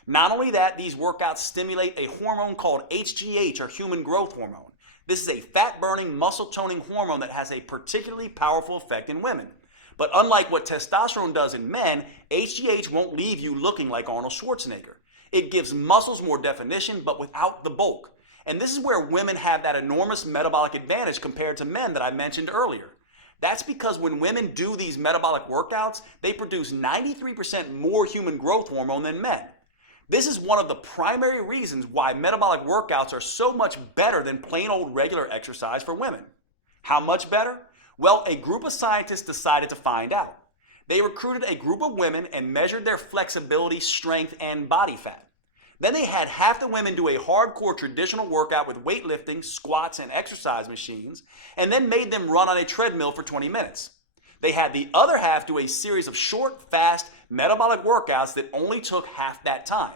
Not only that, these workouts stimulate a hormone called HGH, or human growth hormone. This is a fat-burning, muscle-toning hormone that has a particularly powerful effect in women. But unlike what testosterone does in men, HGH won't leave you looking like Arnold Schwarzenegger. It gives muscles more definition, but without the bulk. And this is where women have that enormous metabolic advantage compared to men that I mentioned earlier. That's because when women do these metabolic workouts, they produce 93% more human growth hormone than men. This is one of the primary reasons why metabolic workouts are so much better than plain old regular exercise for women. How much better? Well, a group of scientists decided to find out. They recruited a group of women and measured their flexibility, strength, and body fat. Then they had half the women do a hardcore traditional workout with weightlifting, squats, and exercise machines, and then made them run on a treadmill for 20 minutes. They had the other half do a series of short, fast, metabolic workouts that only took half that time.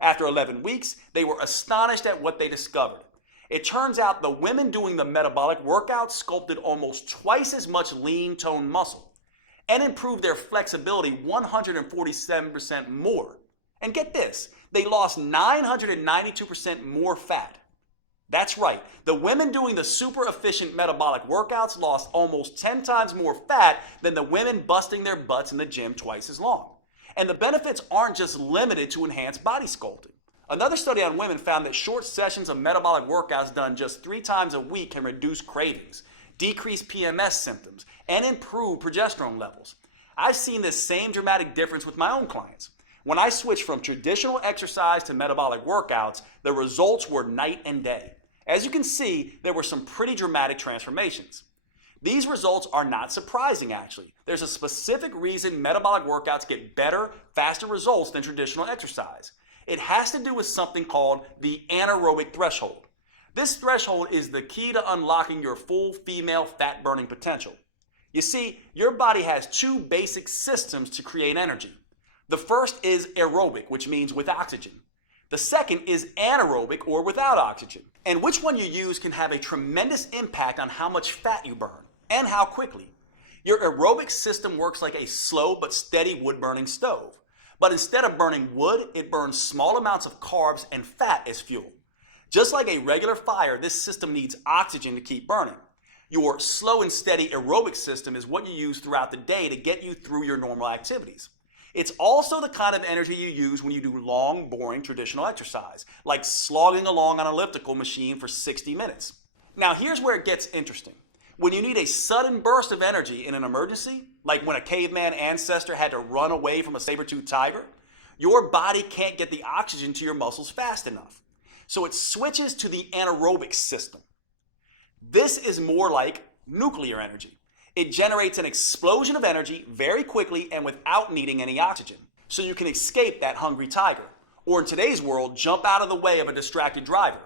After 11 weeks, they were astonished at what they discovered. It turns out the women doing the metabolic workouts sculpted almost twice as much lean toned muscle and improved their flexibility 147% more. And get this, they lost 992% more fat. That's right, the women doing the super efficient metabolic workouts lost almost 10 times more fat than the women busting their butts in the gym twice as long. And the benefits aren't just limited to enhanced body sculpting. Another study on women found that short sessions of metabolic workouts done just 3 times a week can reduce cravings, decrease PMS symptoms, and improve progesterone levels. I've seen this same dramatic difference with my own clients. When I switched from traditional exercise to metabolic workouts, the results were night and day. As you can see, there were some pretty dramatic transformations. These results are not surprising, actually. There's a specific reason metabolic workouts get better, faster results than traditional exercise. It has to do with something called the anaerobic threshold. This threshold is the key to unlocking your full female fat burning potential. You see, your body has two basic systems to create energy. The first is aerobic, which means with oxygen. The second is anaerobic, or without oxygen. And which one you use can have a tremendous impact on how much fat you burn and how quickly. Your aerobic system works like a slow but steady wood-burning stove. But instead of burning wood, it burns small amounts of carbs and fat as fuel. Just like a regular fire, this system needs oxygen to keep burning. Your slow and steady aerobic system is what you use throughout the day to get you through your normal activities. It's also the kind of energy you use when you do long, boring traditional exercise, like slogging along on an elliptical machine for 60 minutes. Now here's where it gets interesting. When you need a sudden burst of energy in an emergency, like when a caveman ancestor had to run away from a saber-toothed tiger, your body can't get the oxygen to your muscles fast enough. So it switches to the anaerobic system. This is more like nuclear energy. It generates an explosion of energy very quickly and without needing any oxygen. So you can escape that hungry tiger, or in today's world, jump out of the way of a distracted driver.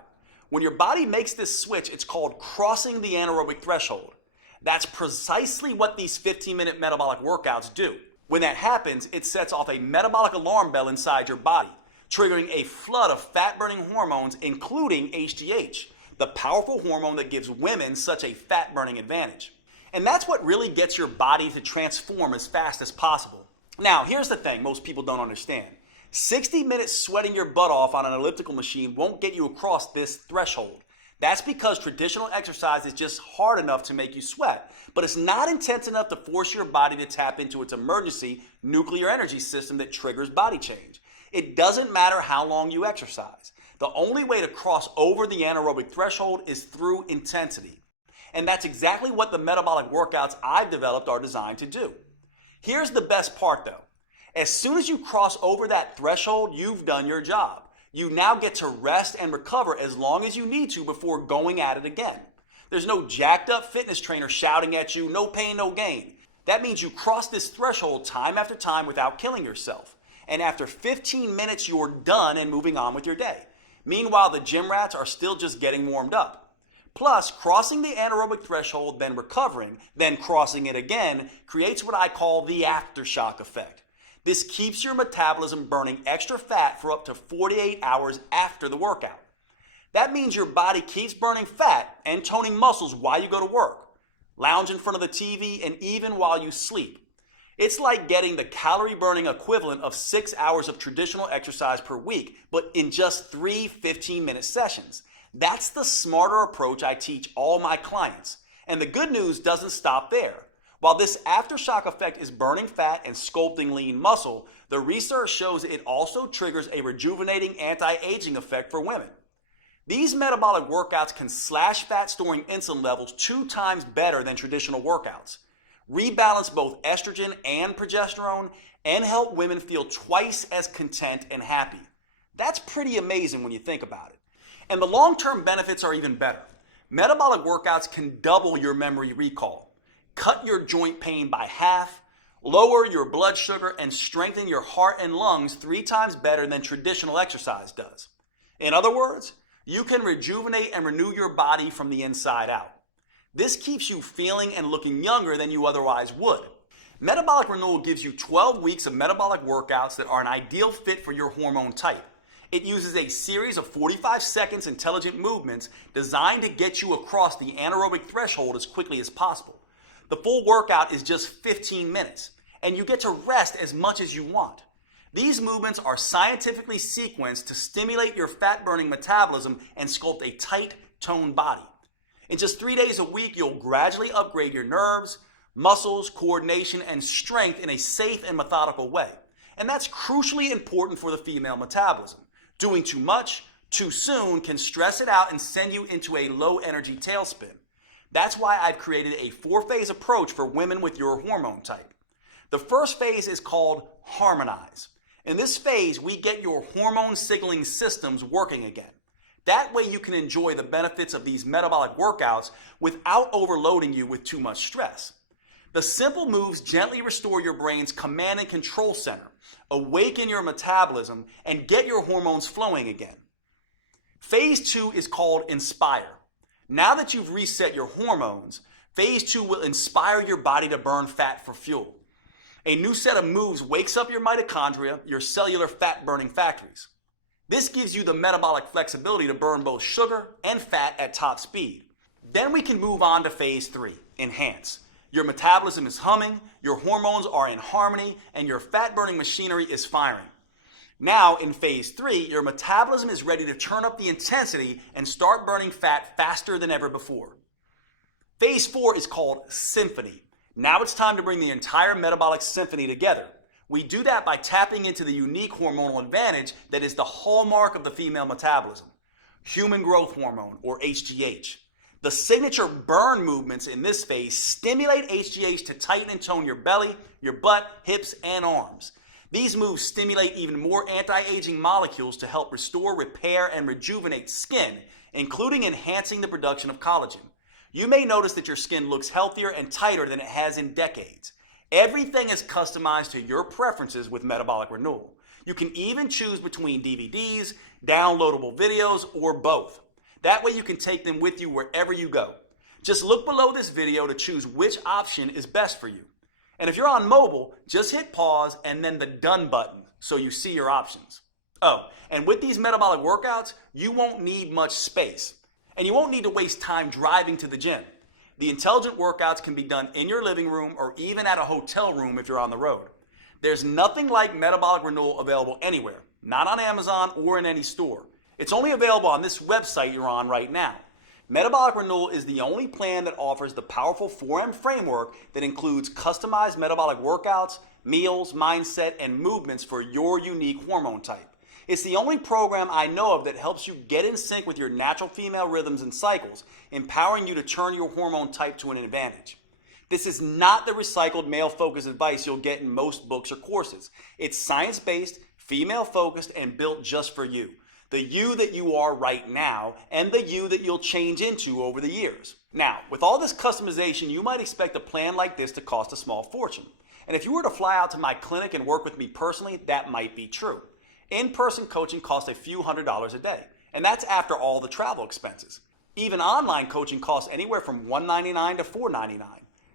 When your body makes this switch, it's called crossing the anaerobic threshold. That's precisely what these 15-minute metabolic workouts do. When that happens, it sets off a metabolic alarm bell inside your body, triggering a flood of fat-burning hormones, including HGH, the powerful hormone that gives women such a fat-burning advantage. And that's what really gets your body to transform as fast as possible. Now, here's the thing most people don't understand. 60 minutes sweating your butt off on an elliptical machine won't get you across this threshold. That's because traditional exercise is just hard enough to make you sweat, but it's not intense enough to force your body to tap into its emergency nuclear energy system that triggers body change. It doesn't matter how long you exercise. The only way to cross over the anaerobic threshold is through intensity. And that's exactly what the metabolic workouts I've developed are designed to do. Here's the best part though. As soon as you cross over that threshold, you've done your job. You now get to rest and recover as long as you need to before going at it again. There's no jacked up fitness trainer shouting at you, no pain, no gain. That means you cross this threshold time after time without killing yourself. And after 15 minutes, you're done and moving on with your day. Meanwhile, the gym rats are still just getting warmed up. Plus, crossing the anaerobic threshold, then recovering, then crossing it again, creates what I call the aftershock effect. This keeps your metabolism burning extra fat for up to 48 hours after the workout. That means your body keeps burning fat and toning muscles while you go to work, lounge in front of the TV, and even while you sleep. It's like getting the calorie burning equivalent of 6 hours of traditional exercise per week, but in just 3 15-minute sessions. That's the smarter approach I teach all my clients. And the good news doesn't stop there. While this aftershock effect is burning fat and sculpting lean muscle, the research shows it also triggers a rejuvenating anti-aging effect for women. These metabolic workouts can slash fat storing insulin levels 2 times better than traditional workouts, rebalance both estrogen and progesterone, and help women feel twice as content and happy. That's pretty amazing when you think about it. And the long-term benefits are even better. Metabolic workouts can double your memory recall, cut your joint pain by half, lower your blood sugar, and strengthen your heart and lungs 3 times better than traditional exercise does. In other words, you can rejuvenate and renew your body from the inside out. This keeps you feeling and looking younger than you otherwise would. Metabolic Renewal gives you 12 weeks of metabolic workouts that are an ideal fit for your hormone type. It uses a series of 45 seconds intelligent movements designed to get you across the anaerobic threshold as quickly as possible. The full workout is just 15 minutes, and you get to rest as much as you want. These movements are scientifically sequenced to stimulate your fat-burning metabolism and sculpt a tight, toned body. In just 3 days a week, you'll gradually upgrade your nerves, muscles, coordination, and strength in a safe and methodical way. And that's crucially important for the female metabolism. Doing too much, too soon can stress it out and send you into a low-energy tailspin. That's why I've created a 4-phase approach for women with your hormone type. The first phase is called Harmonize. In this phase, we get your hormone signaling systems working again. That way you can enjoy the benefits of these metabolic workouts without overloading you with too much stress. The simple moves gently restore your brain's command and control center, awaken your metabolism, and get your hormones flowing again. Phase 2 is called Inspire. Now that you've reset your hormones, phase 2 will inspire your body to burn fat for fuel. A new set of moves wakes up your mitochondria, your cellular fat-burning factories. This gives you the metabolic flexibility to burn both sugar and fat at top speed. Then we can move on to phase 3, Enhance. Your metabolism is humming, your hormones are in harmony, and your fat-burning machinery is firing. Now, in phase 3, your metabolism is ready to turn up the intensity and start burning fat faster than ever before. Phase 4 is called Symphony. Now it's time to bring the entire metabolic symphony together. We do that by tapping into the unique hormonal advantage that is the hallmark of the female metabolism, human growth hormone, or HGH. The signature burn movements in this phase stimulate HGH to tighten and tone your belly, your butt, hips, and arms. These moves stimulate even more anti-aging molecules to help restore, repair, and rejuvenate skin, including enhancing the production of collagen. You may notice that your skin looks healthier and tighter than it has in decades. Everything is customized to your preferences with Metabolic Renewal. You can even choose between DVDs, downloadable videos, or both. That way you can take them with you wherever you go. Just look below this video to choose which option is best for you. And if you're on mobile, just hit pause and then the done button so you see your options. Oh, and with these metabolic workouts, you won't need much space. And you won't need to waste time driving to the gym. The intelligent workouts can be done in your living room or even at a hotel room if you're on the road. There's nothing like Metabolic Renewal available anywhere, not on Amazon or in any store. It's only available on this website you're on right now. Metabolic Renewal is the only plan that offers the powerful 4M framework that includes customized metabolic workouts, meals, mindset, and movements for your unique hormone type. It's the only program I know of that helps you get in sync with your natural female rhythms and cycles, empowering you to turn your hormone type to an advantage. This is not the recycled male-focused advice you'll get in most books or courses. It's science-based, female-focused, and built just for you. The you that you are right now, and the you that you'll change into over the years. Now, with all this customization, you might expect a plan like this to cost a small fortune. And if you were to fly out to my clinic and work with me personally, that might be true. In-person coaching costs a few $100s a day, and that's after all the travel expenses. Even online coaching costs anywhere from $199 to $499.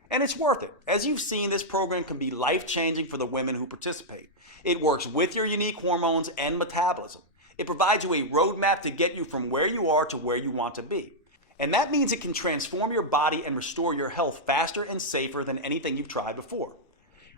And it's worth it. As you've seen, this program can be life-changing for the women who participate. It works with your unique hormones and metabolism. It provides you a roadmap to get you from where you are to where you want to be. And that means it can transform your body and restore your health faster and safer than anything you've tried before.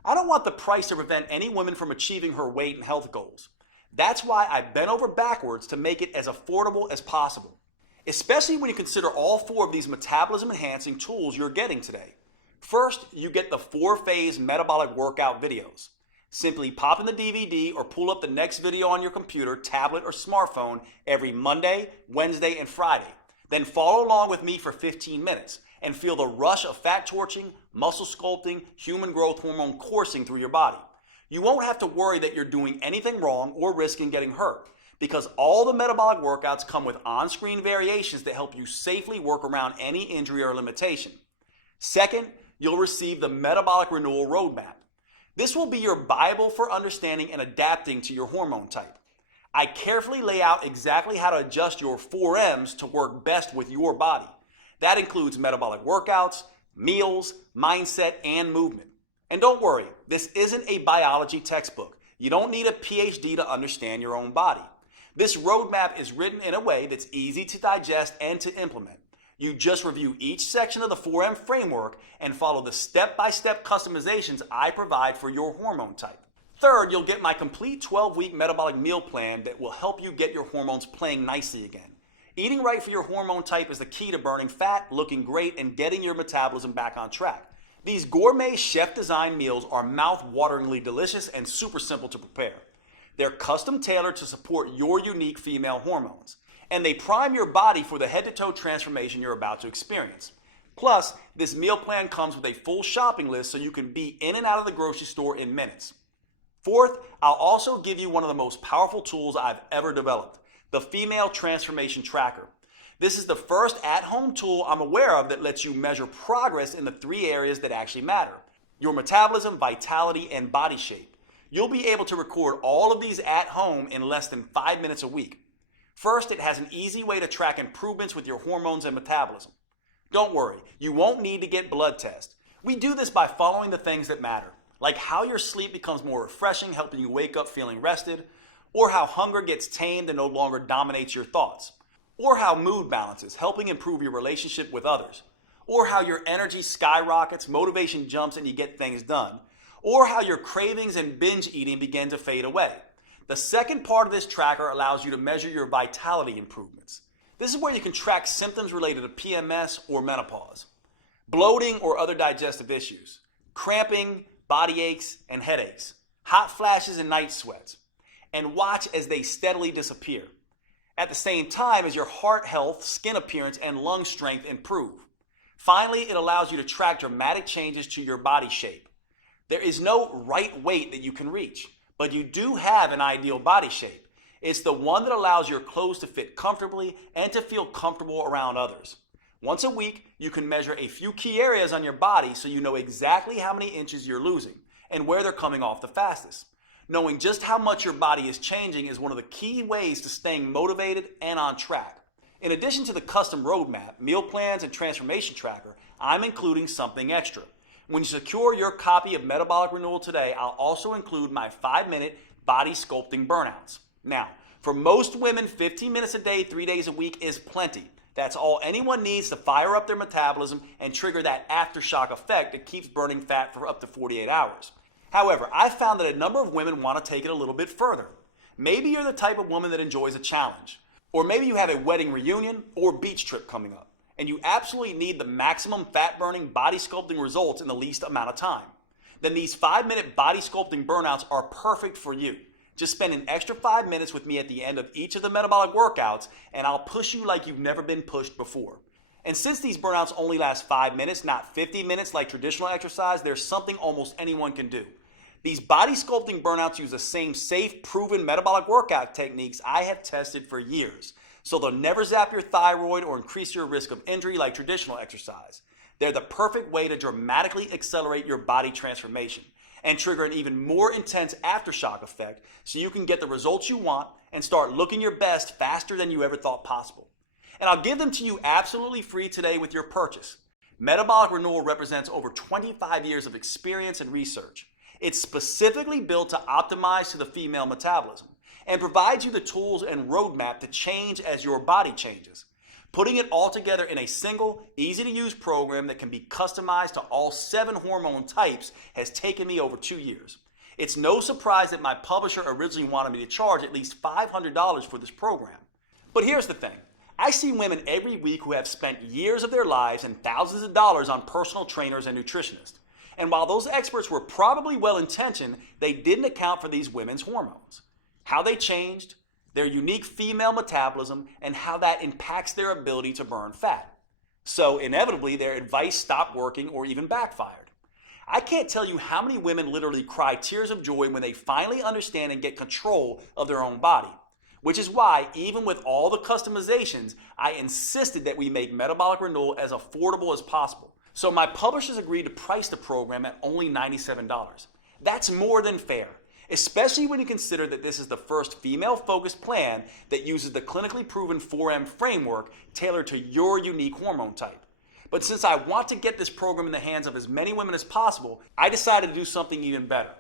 I don't want the price to prevent any woman from achieving her weight and health goals. That's why I bent over backwards to make it as affordable as possible, especially when you consider all 4 of these metabolism-enhancing tools you're getting today. First, you get the 4-phase metabolic workout videos. Simply pop in the DVD or pull up the next video on your computer, tablet, or smartphone every Monday, Wednesday, and Friday. Then follow along with me for 15 minutes and feel the rush of fat torching, muscle sculpting, human growth hormone coursing through your body. You won't have to worry that you're doing anything wrong or risking getting hurt, because all the metabolic workouts come with on-screen variations that help you safely work around any injury or limitation. Second, you'll receive the Metabolic Renewal Roadmap. This will be your Bible for understanding and adapting to your hormone type. I carefully lay out exactly how to adjust your 4Ms to work best with your body. That includes metabolic workouts, meals, mindset, and movement. And don't worry, this isn't a biology textbook. You don't need a PhD to understand your own body. This roadmap is written in a way that's easy to digest and to implement. You just review each section of the 4M framework and follow the step-by-step customizations I provide for your hormone type. Third, you'll get my complete 12-week metabolic meal plan that will help you get your hormones playing nicely again. Eating right for your hormone type is the key to burning fat, looking great, and getting your metabolism back on track. These gourmet chef-designed meals are mouth-wateringly delicious and super simple to prepare. They're custom-tailored to support your unique female hormones, and they prime your body for the head-to-toe transformation you're about to experience. Plus, this meal plan comes with a full shopping list so you can be in and out of the grocery store in minutes. Fourth, I'll also give you one of the most powerful tools I've ever developed, the Female Transformation Tracker. This is the first at-home tool I'm aware of that lets you measure progress in the 3 areas that actually matter: your metabolism, vitality, and body shape. You'll be able to record all of these at home in less than 5 minutes a week. First, it has an easy way to track improvements with your hormones and metabolism. Don't worry, you won't need to get blood tests. We do this by following the things that matter, like how your sleep becomes more refreshing, helping you wake up feeling rested, or how hunger gets tamed and no longer dominates your thoughts, or how mood balances, helping improve your relationship with others, or how your energy skyrockets, motivation jumps, and you get things done, or how your cravings and binge eating begin to fade away. The second part of this tracker allows you to measure your vitality improvements. This is where you can track symptoms related to PMS or menopause, bloating or other digestive issues, cramping, body aches and headaches, hot flashes and night sweats, and watch as they steadily disappear. At the same time as your heart health, skin appearance, and lung strength improve. Finally, it allows you to track dramatic changes to your body shape. There is no right weight that you can reach, but you do have an ideal body shape. It's the one that allows your clothes to fit comfortably and to feel comfortable around others. Once a week, you can measure a few key areas on your body so you know exactly how many inches you're losing and where they're coming off the fastest. Knowing just how much your body is changing is one of the key ways to staying motivated and on track. In addition to the custom roadmap, meal plans, and transformation tracker, I'm including something extra. When you secure your copy of Metabolic Renewal today, I'll also include my 5-minute body sculpting burnouts. Now, for most women, 15 minutes a day, 3 days a week is plenty. That's all anyone needs to fire up their metabolism and trigger that aftershock effect that keeps burning fat for up to 48 hours. However, I've found that a number of women want to take it a little bit further. Maybe you're the type of woman that enjoys a challenge. Or maybe you have a wedding reunion or beach trip coming up, and you absolutely need the maximum fat-burning body sculpting results in the least amount of time. Then these 5-minute body sculpting burnouts are perfect for you. Just spend an extra 5 minutes with me at the end of each of the metabolic workouts, and I'll push you like you've never been pushed before. And since these burnouts only last 5 minutes, not 50 minutes like traditional exercise, there's something almost anyone can do. These body sculpting burnouts use the same safe, proven metabolic workout techniques I have tested for years. So they'll never zap your thyroid or increase your risk of injury like traditional exercise. They're the perfect way to dramatically accelerate your body transformation and trigger an even more intense aftershock effect so you can get the results you want and start looking your best faster than you ever thought possible. And I'll give them to you absolutely free today with your purchase. Metabolic Renewal represents over 25 years of experience and research. It's specifically built to optimize to the female metabolism and provides you the tools and roadmap to change as your body changes. Putting it all together in a single, easy-to-use program that can be customized to all 7 hormone types has taken me over 2 years. It's no surprise that my publisher originally wanted me to charge at least $500 for this program. But here's the thing. I see women every week who have spent years of their lives and thousands of dollars on personal trainers and nutritionists. And while those experts were probably well-intentioned, they didn't account for these women's hormones, how they changed, their unique female metabolism, and how that impacts their ability to burn fat. So inevitably, their advice stopped working or even backfired. I can't tell you how many women literally cry tears of joy when they finally understand and get control of their own body, which is why, even with all the customizations, I insisted that we make Metabolic Renewal as affordable as possible. So my publishers agreed to price the program at only $97. That's more than fair, especially when you consider that this is the first female-focused plan that uses the clinically proven 4M framework tailored to your unique hormone type. But since I want to get this program in the hands of as many women as possible, I decided to do something even better.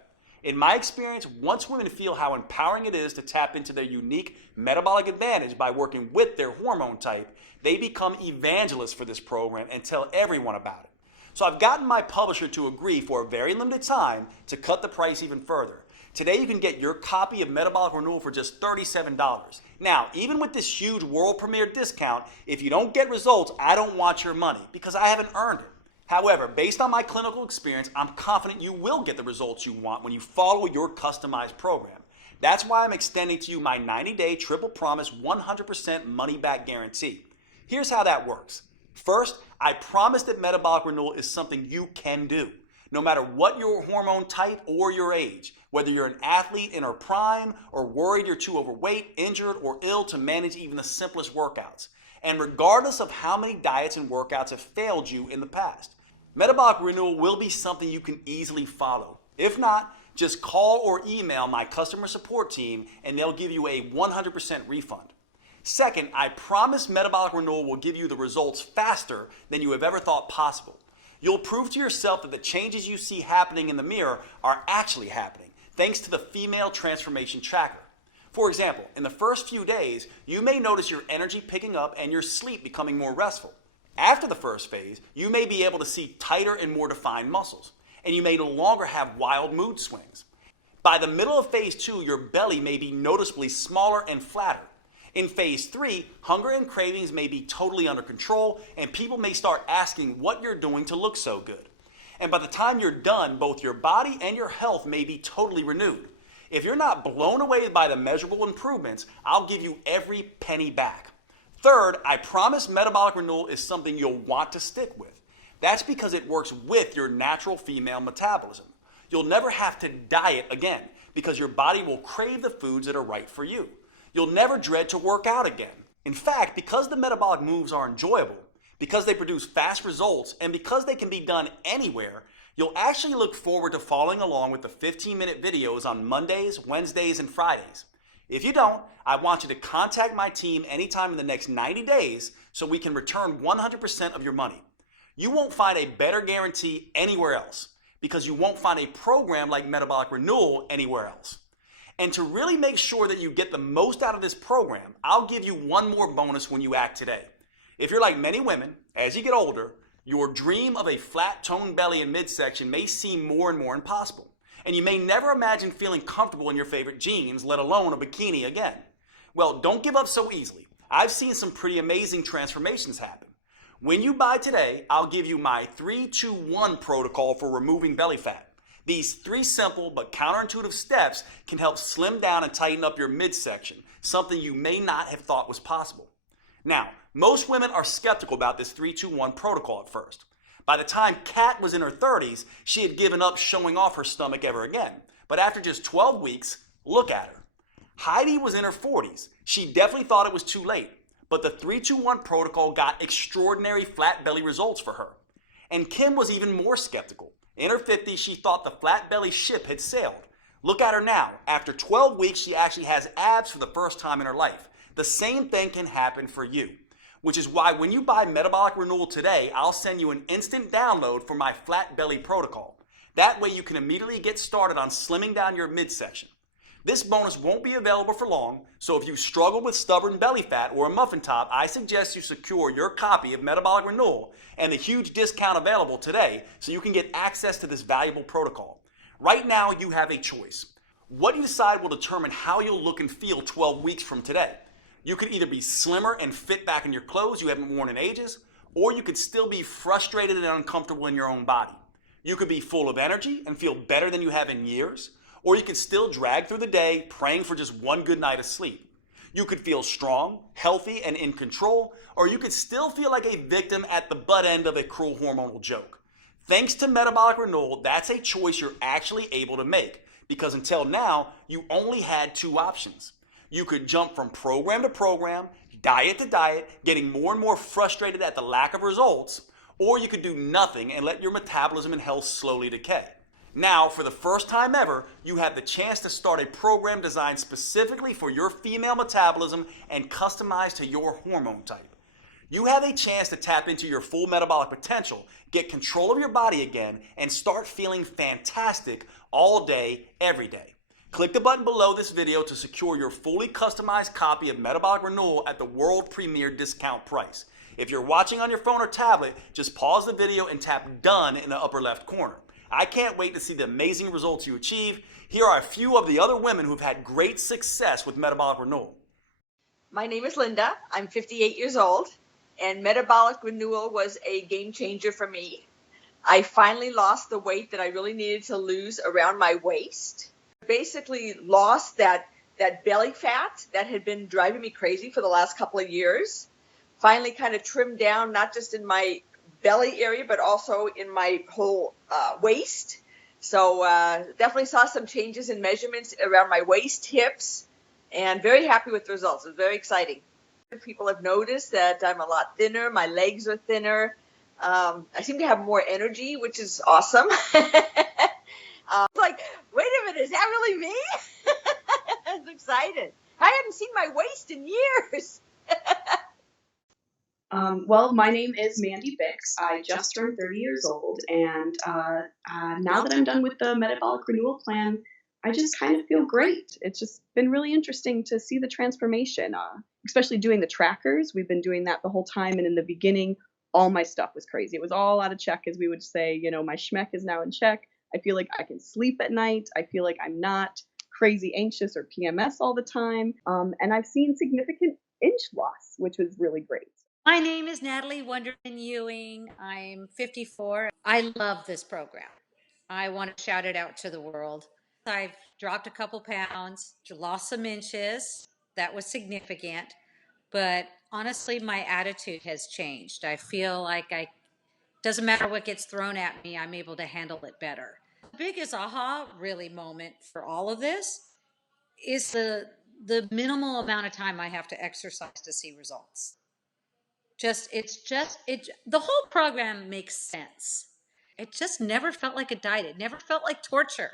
In my experience, once women feel how empowering it is to tap into their unique metabolic advantage by working with their hormone type, they become evangelists for this program and tell everyone about it. So I've gotten my publisher to agree for a very limited time to cut the price even further. Today you can get your copy of Metabolic Renewal for just $37. Now, even with this huge world premiere discount, if you don't get results, I don't want your money because I haven't earned it. However, based on my clinical experience, I'm confident you will get the results you want when you follow your customized program. That's why I'm extending to you my 90-day triple promise 100% money back guarantee. Here's how that works. First, I promise that metabolic renewal is something you can do, no matter what your hormone type or your age, whether you're an athlete in her prime or worried you're too overweight, injured, or ill to manage even the simplest workouts, and regardless of how many diets and workouts have failed you in the past. Metabolic renewal will be something you can easily follow. If not, just call or email my customer support team and they'll give you a 100% refund. Second, I promise metabolic renewal will give you the results faster than you have ever thought possible. You'll prove to yourself that the changes you see happening in the mirror are actually happening, thanks to the female transformation tracker. For example, in the first few days, you may notice your energy picking up and your sleep becoming more restful. After the first phase, you may be able to see tighter and more defined muscles, and you may no longer have wild mood swings. By the middle of phase 2, your belly may be noticeably smaller and flatter. In phase 3, hunger and cravings may be totally under control, and people may start asking what you're doing to look so good. And by the time you're done, both your body and your health may be totally renewed. If you're not blown away by the measurable improvements, I'll give you every penny back. Third, I promise metabolic renewal is something you'll want to stick with. That's because it works with your natural female metabolism. You'll never have to diet again because your body will crave the foods that are right for you. You'll never dread to work out again. In fact, because the metabolic moves are enjoyable, because they produce fast results, and because they can be done anywhere, you'll actually look forward to following along with the 15-minute videos on Mondays, Wednesdays, and Fridays. If you don't, I want you to contact my team anytime in the next 90 days so we can return 100% of your money. You won't find a better guarantee anywhere else because you won't find a program like Metabolic Renewal anywhere else. And to really make sure that you get the most out of this program, I'll give you one more bonus when you act today. If you're like many women, as you get older, your dream of a flat toned belly and midsection may seem more and more impossible. And you may never imagine feeling comfortable in your favorite jeans, let alone a bikini again. Well, don't give up so easily. I've seen some pretty amazing transformations happen. When you buy today, I'll give you my 3-2-1 protocol for removing belly fat. These 3 simple but counterintuitive steps can help slim down and tighten up your midsection, something you may not have thought was possible. Now, most women are skeptical about this 3-2-1 protocol at first. By the time Kat was in her 30s, she had given up showing off her stomach ever again. But after just 12 weeks, look at her. Heidi was in her 40s. She definitely thought it was too late. But the 3-2-1 protocol got extraordinary flat belly results for her. And Kim was even more skeptical. In her 50s, she thought the flat belly ship had sailed. Look at her now. After 12 weeks, she actually has abs for the first time in her life. The same thing can happen for you, which is why when you buy Metabolic Renewal today, I'll send you an instant download for my flat belly protocol. That way you can immediately get started on slimming down your midsection. This bonus won't be available for long, so if you struggle with stubborn belly fat or a muffin top, I suggest you secure your copy of Metabolic Renewal and the huge discount available today so you can get access to this valuable protocol. Right now, you have a choice. What you decide will determine how you'll look and feel 12 weeks from today. You could either be slimmer and fit back in your clothes you haven't worn in ages, or you could still be frustrated and uncomfortable in your own body. You could be full of energy and feel better than you have in years, or you could still drag through the day praying for just one good night of sleep. You could feel strong, healthy, and in control, or you could still feel like a victim at the butt end of a cruel hormonal joke. Thanks to Metabolic Renewal, that's a choice you're actually able to make, because until now, you only had 2 options. You could jump from program to program, diet to diet, getting more and more frustrated at the lack of results, or you could do nothing and let your metabolism and health slowly decay. Now, for the first time ever, you have the chance to start a program designed specifically for your female metabolism and customized to your hormone type. You have a chance to tap into your full metabolic potential, get control of your body again, and start feeling fantastic all day, every day. Click the button below this video to secure your fully customized copy of Metabolic Renewal at the world premiere discount price. If you're watching on your phone or tablet, just pause the video and tap Done in the upper left corner. I can't wait to see the amazing results you achieve. Here are a few of the other women who've had great success with Metabolic Renewal. My name is Linda. I'm 58 years old, and Metabolic Renewal was a game changer for me. I finally lost the weight that I really needed to lose around my waist. Basically lost that belly fat that had been driving me crazy for the last couple of years. finally kind of trimmed down, not just in my belly area, but also in my whole waist. So definitely saw some changes in measurements around my waist, hips, and very happy with the results. It was very exciting. People have noticed that I'm a lot thinner. My legs are thinner. I seem to have more energy, which is awesome. Like, wait a minute, is that really me? I was excited. I hadn't seen my waist in years. Well, my name is Mandy Bix. I just turned 30 years old, and now that I'm done with the Metabolic Renewal Plan, I just kind of feel great. It's just been really interesting to see the transformation, especially doing the trackers. We've been doing that the whole time, and in the beginning, all my stuff was crazy. It was all out of check, as we would say. My schmeck is now in check. I feel like I can sleep at night. I feel like I'm not crazy anxious or PMS all the time, and I've seen significant inch loss, which was really great. My name is Natalie Wonderman Ewing. I'm 54. I love this program. I want to shout it out to the world. I've dropped a couple pounds, lost some inches. That was significant. But honestly, my attitude has changed. I feel like doesn't matter what gets thrown at me, I'm able to handle it better. The biggest aha really moment for all of this is the minimal amount of time I have to exercise to see results. The whole program makes sense. It just never felt like a diet. It never felt like torture.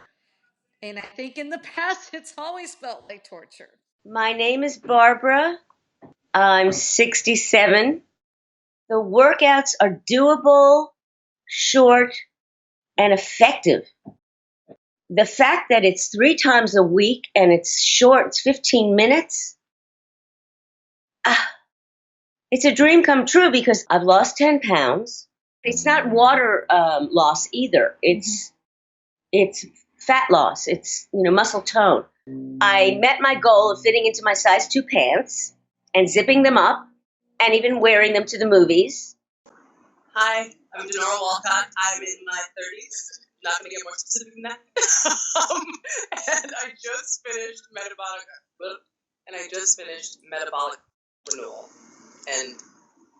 And I think in the past, it's always felt like torture. My name is Barbara. I'm 67. The workouts are doable, short, and effective. The fact that it's 3 times a week and it's short, it's 15 minutes. It's a dream come true because I've lost 10 pounds. It's not water loss either. It's fat loss. It's muscle tone. I met my goal of fitting into my size 2 pants and zipping them up and even wearing them to the movies. Hi, I'm Denora Walcott. I'm in my 30s. Not going to get more specific than that. And I just finished Metabolic Renewal. And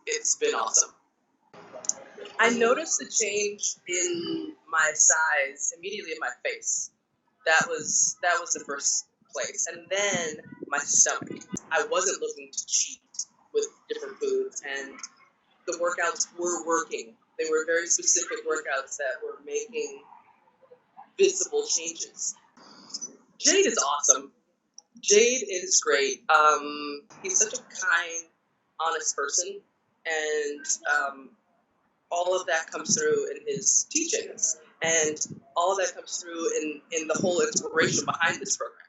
it's been awesome. I noticed the change in my size immediately in my face. That was the first place. And then my stomach. I wasn't looking to cheat with different foods, and the workouts were working. They were very specific workouts that were making visible changes. Jade is awesome. Jade is great. He's such a kind, honest person, and all of that comes through in his teachings, and all of that comes through in the whole inspiration behind this program.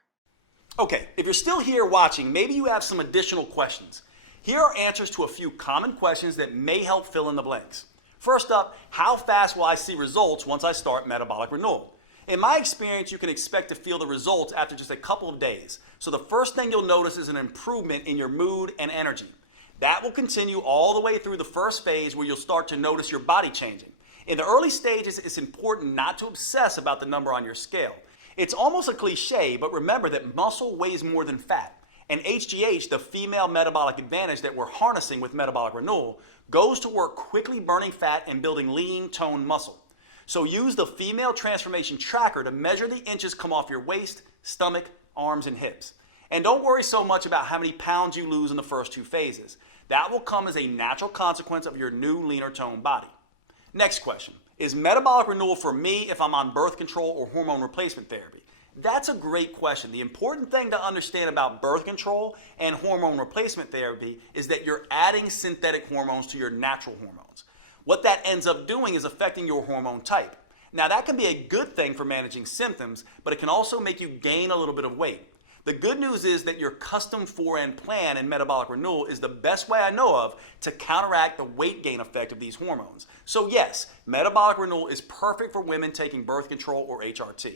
Okay, if you're still here watching, maybe you have some additional questions. Here are answers to a few common questions that may help fill in the blanks. First up, how fast will I see results once I start Metabolic Renewal? In my experience, you can expect to feel the results after just a couple of days. So the first thing you'll notice is an improvement in your mood and energy. That will continue all the way through the first phase where you'll start to notice your body changing. In the early stages, it's important not to obsess about the number on your scale. It's almost a cliche, but remember that muscle weighs more than fat. And HGH, the female metabolic advantage that we're harnessing with Metabolic Renewal, goes to work quickly burning fat and building lean, toned muscle. So use the female transformation tracker to measure the inches come off your waist, stomach, arms, and hips. And don't worry so much about how many pounds you lose in the first 2 phases. That will come as a natural consequence of your new leaner toned body. Next question. Is Metabolic Renewal for me if I'm on birth control or hormone replacement therapy? That's a great question. The important thing to understand about birth control and hormone replacement therapy is that you're adding synthetic hormones to your natural hormones. What that ends up doing is affecting your hormone type. Now that can be a good thing for managing symptoms, but it can also make you gain a little bit of weight. The good news is that your custom 4N plan in Metabolic Renewal is the best way I know of to counteract the weight gain effect of these hormones. So yes, Metabolic Renewal is perfect for women taking birth control or HRT.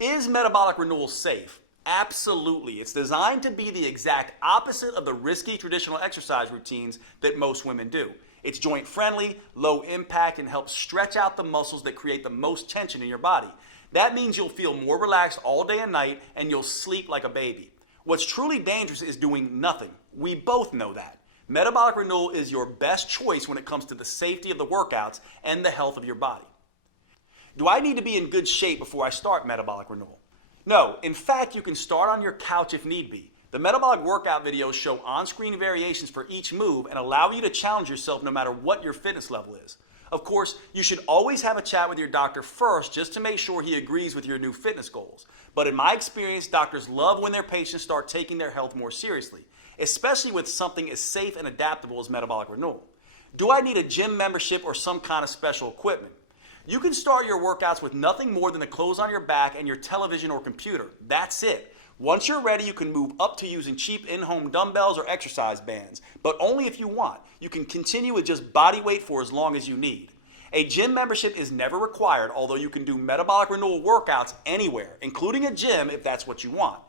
Is Metabolic Renewal safe? Absolutely. It's designed to be the exact opposite of the risky traditional exercise routines that most women do. It's joint friendly, low impact, and helps stretch out the muscles that create the most tension in your body. That means you'll feel more relaxed all day and night, and you'll sleep like a baby. What's truly dangerous is doing nothing. We both know that. Metabolic Renewal is your best choice when it comes to the safety of the workouts and the health of your body. Do I need to be in good shape before I start Metabolic Renewal? No, in fact, you can start on your couch if need be. The metabolic workout videos show on-screen variations for each move and allow you to challenge yourself no matter what your fitness level is. Of course, you should always have a chat with your doctor first just to make sure he agrees with your new fitness goals. But in my experience, doctors love when their patients start taking their health more seriously, especially with something as safe and adaptable as Metabolic Renewal. Do I need a gym membership or some kind of special equipment? You can start your workouts with nothing more than the clothes on your back and your television or computer. That's it. Once you're ready, you can move up to using cheap in-home dumbbells or exercise bands, but only if you want. You can continue with just body weight for as long as you need. A gym membership is never required, although you can do Metabolic Renewal workouts anywhere, including a gym if that's what you want.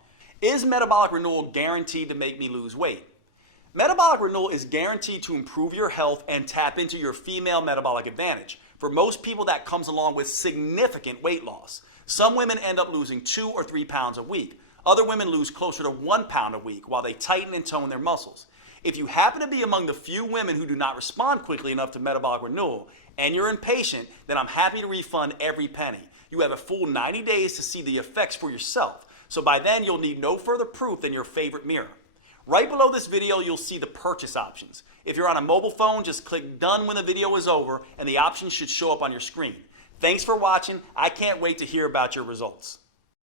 Is Metabolic Renewal guaranteed to make me lose weight? Metabolic Renewal is guaranteed to improve your health and tap into your female metabolic advantage. For most people, that comes along with significant weight loss. Some women end up losing 2 or 3 pounds a week. Other women lose closer to 1 pound a week while they tighten and tone their muscles. If you happen to be among the few women who do not respond quickly enough to Metabolic Renewal and you're impatient, then I'm happy to refund every penny. You have a full 90 days to see the effects for yourself. So by then, you'll need no further proof than your favorite mirror. Right below this video, you'll see the purchase options. If you're on a mobile phone, just click done when the video is over and the options should show up on your screen. Thanks for watching. I can't wait to hear about your results.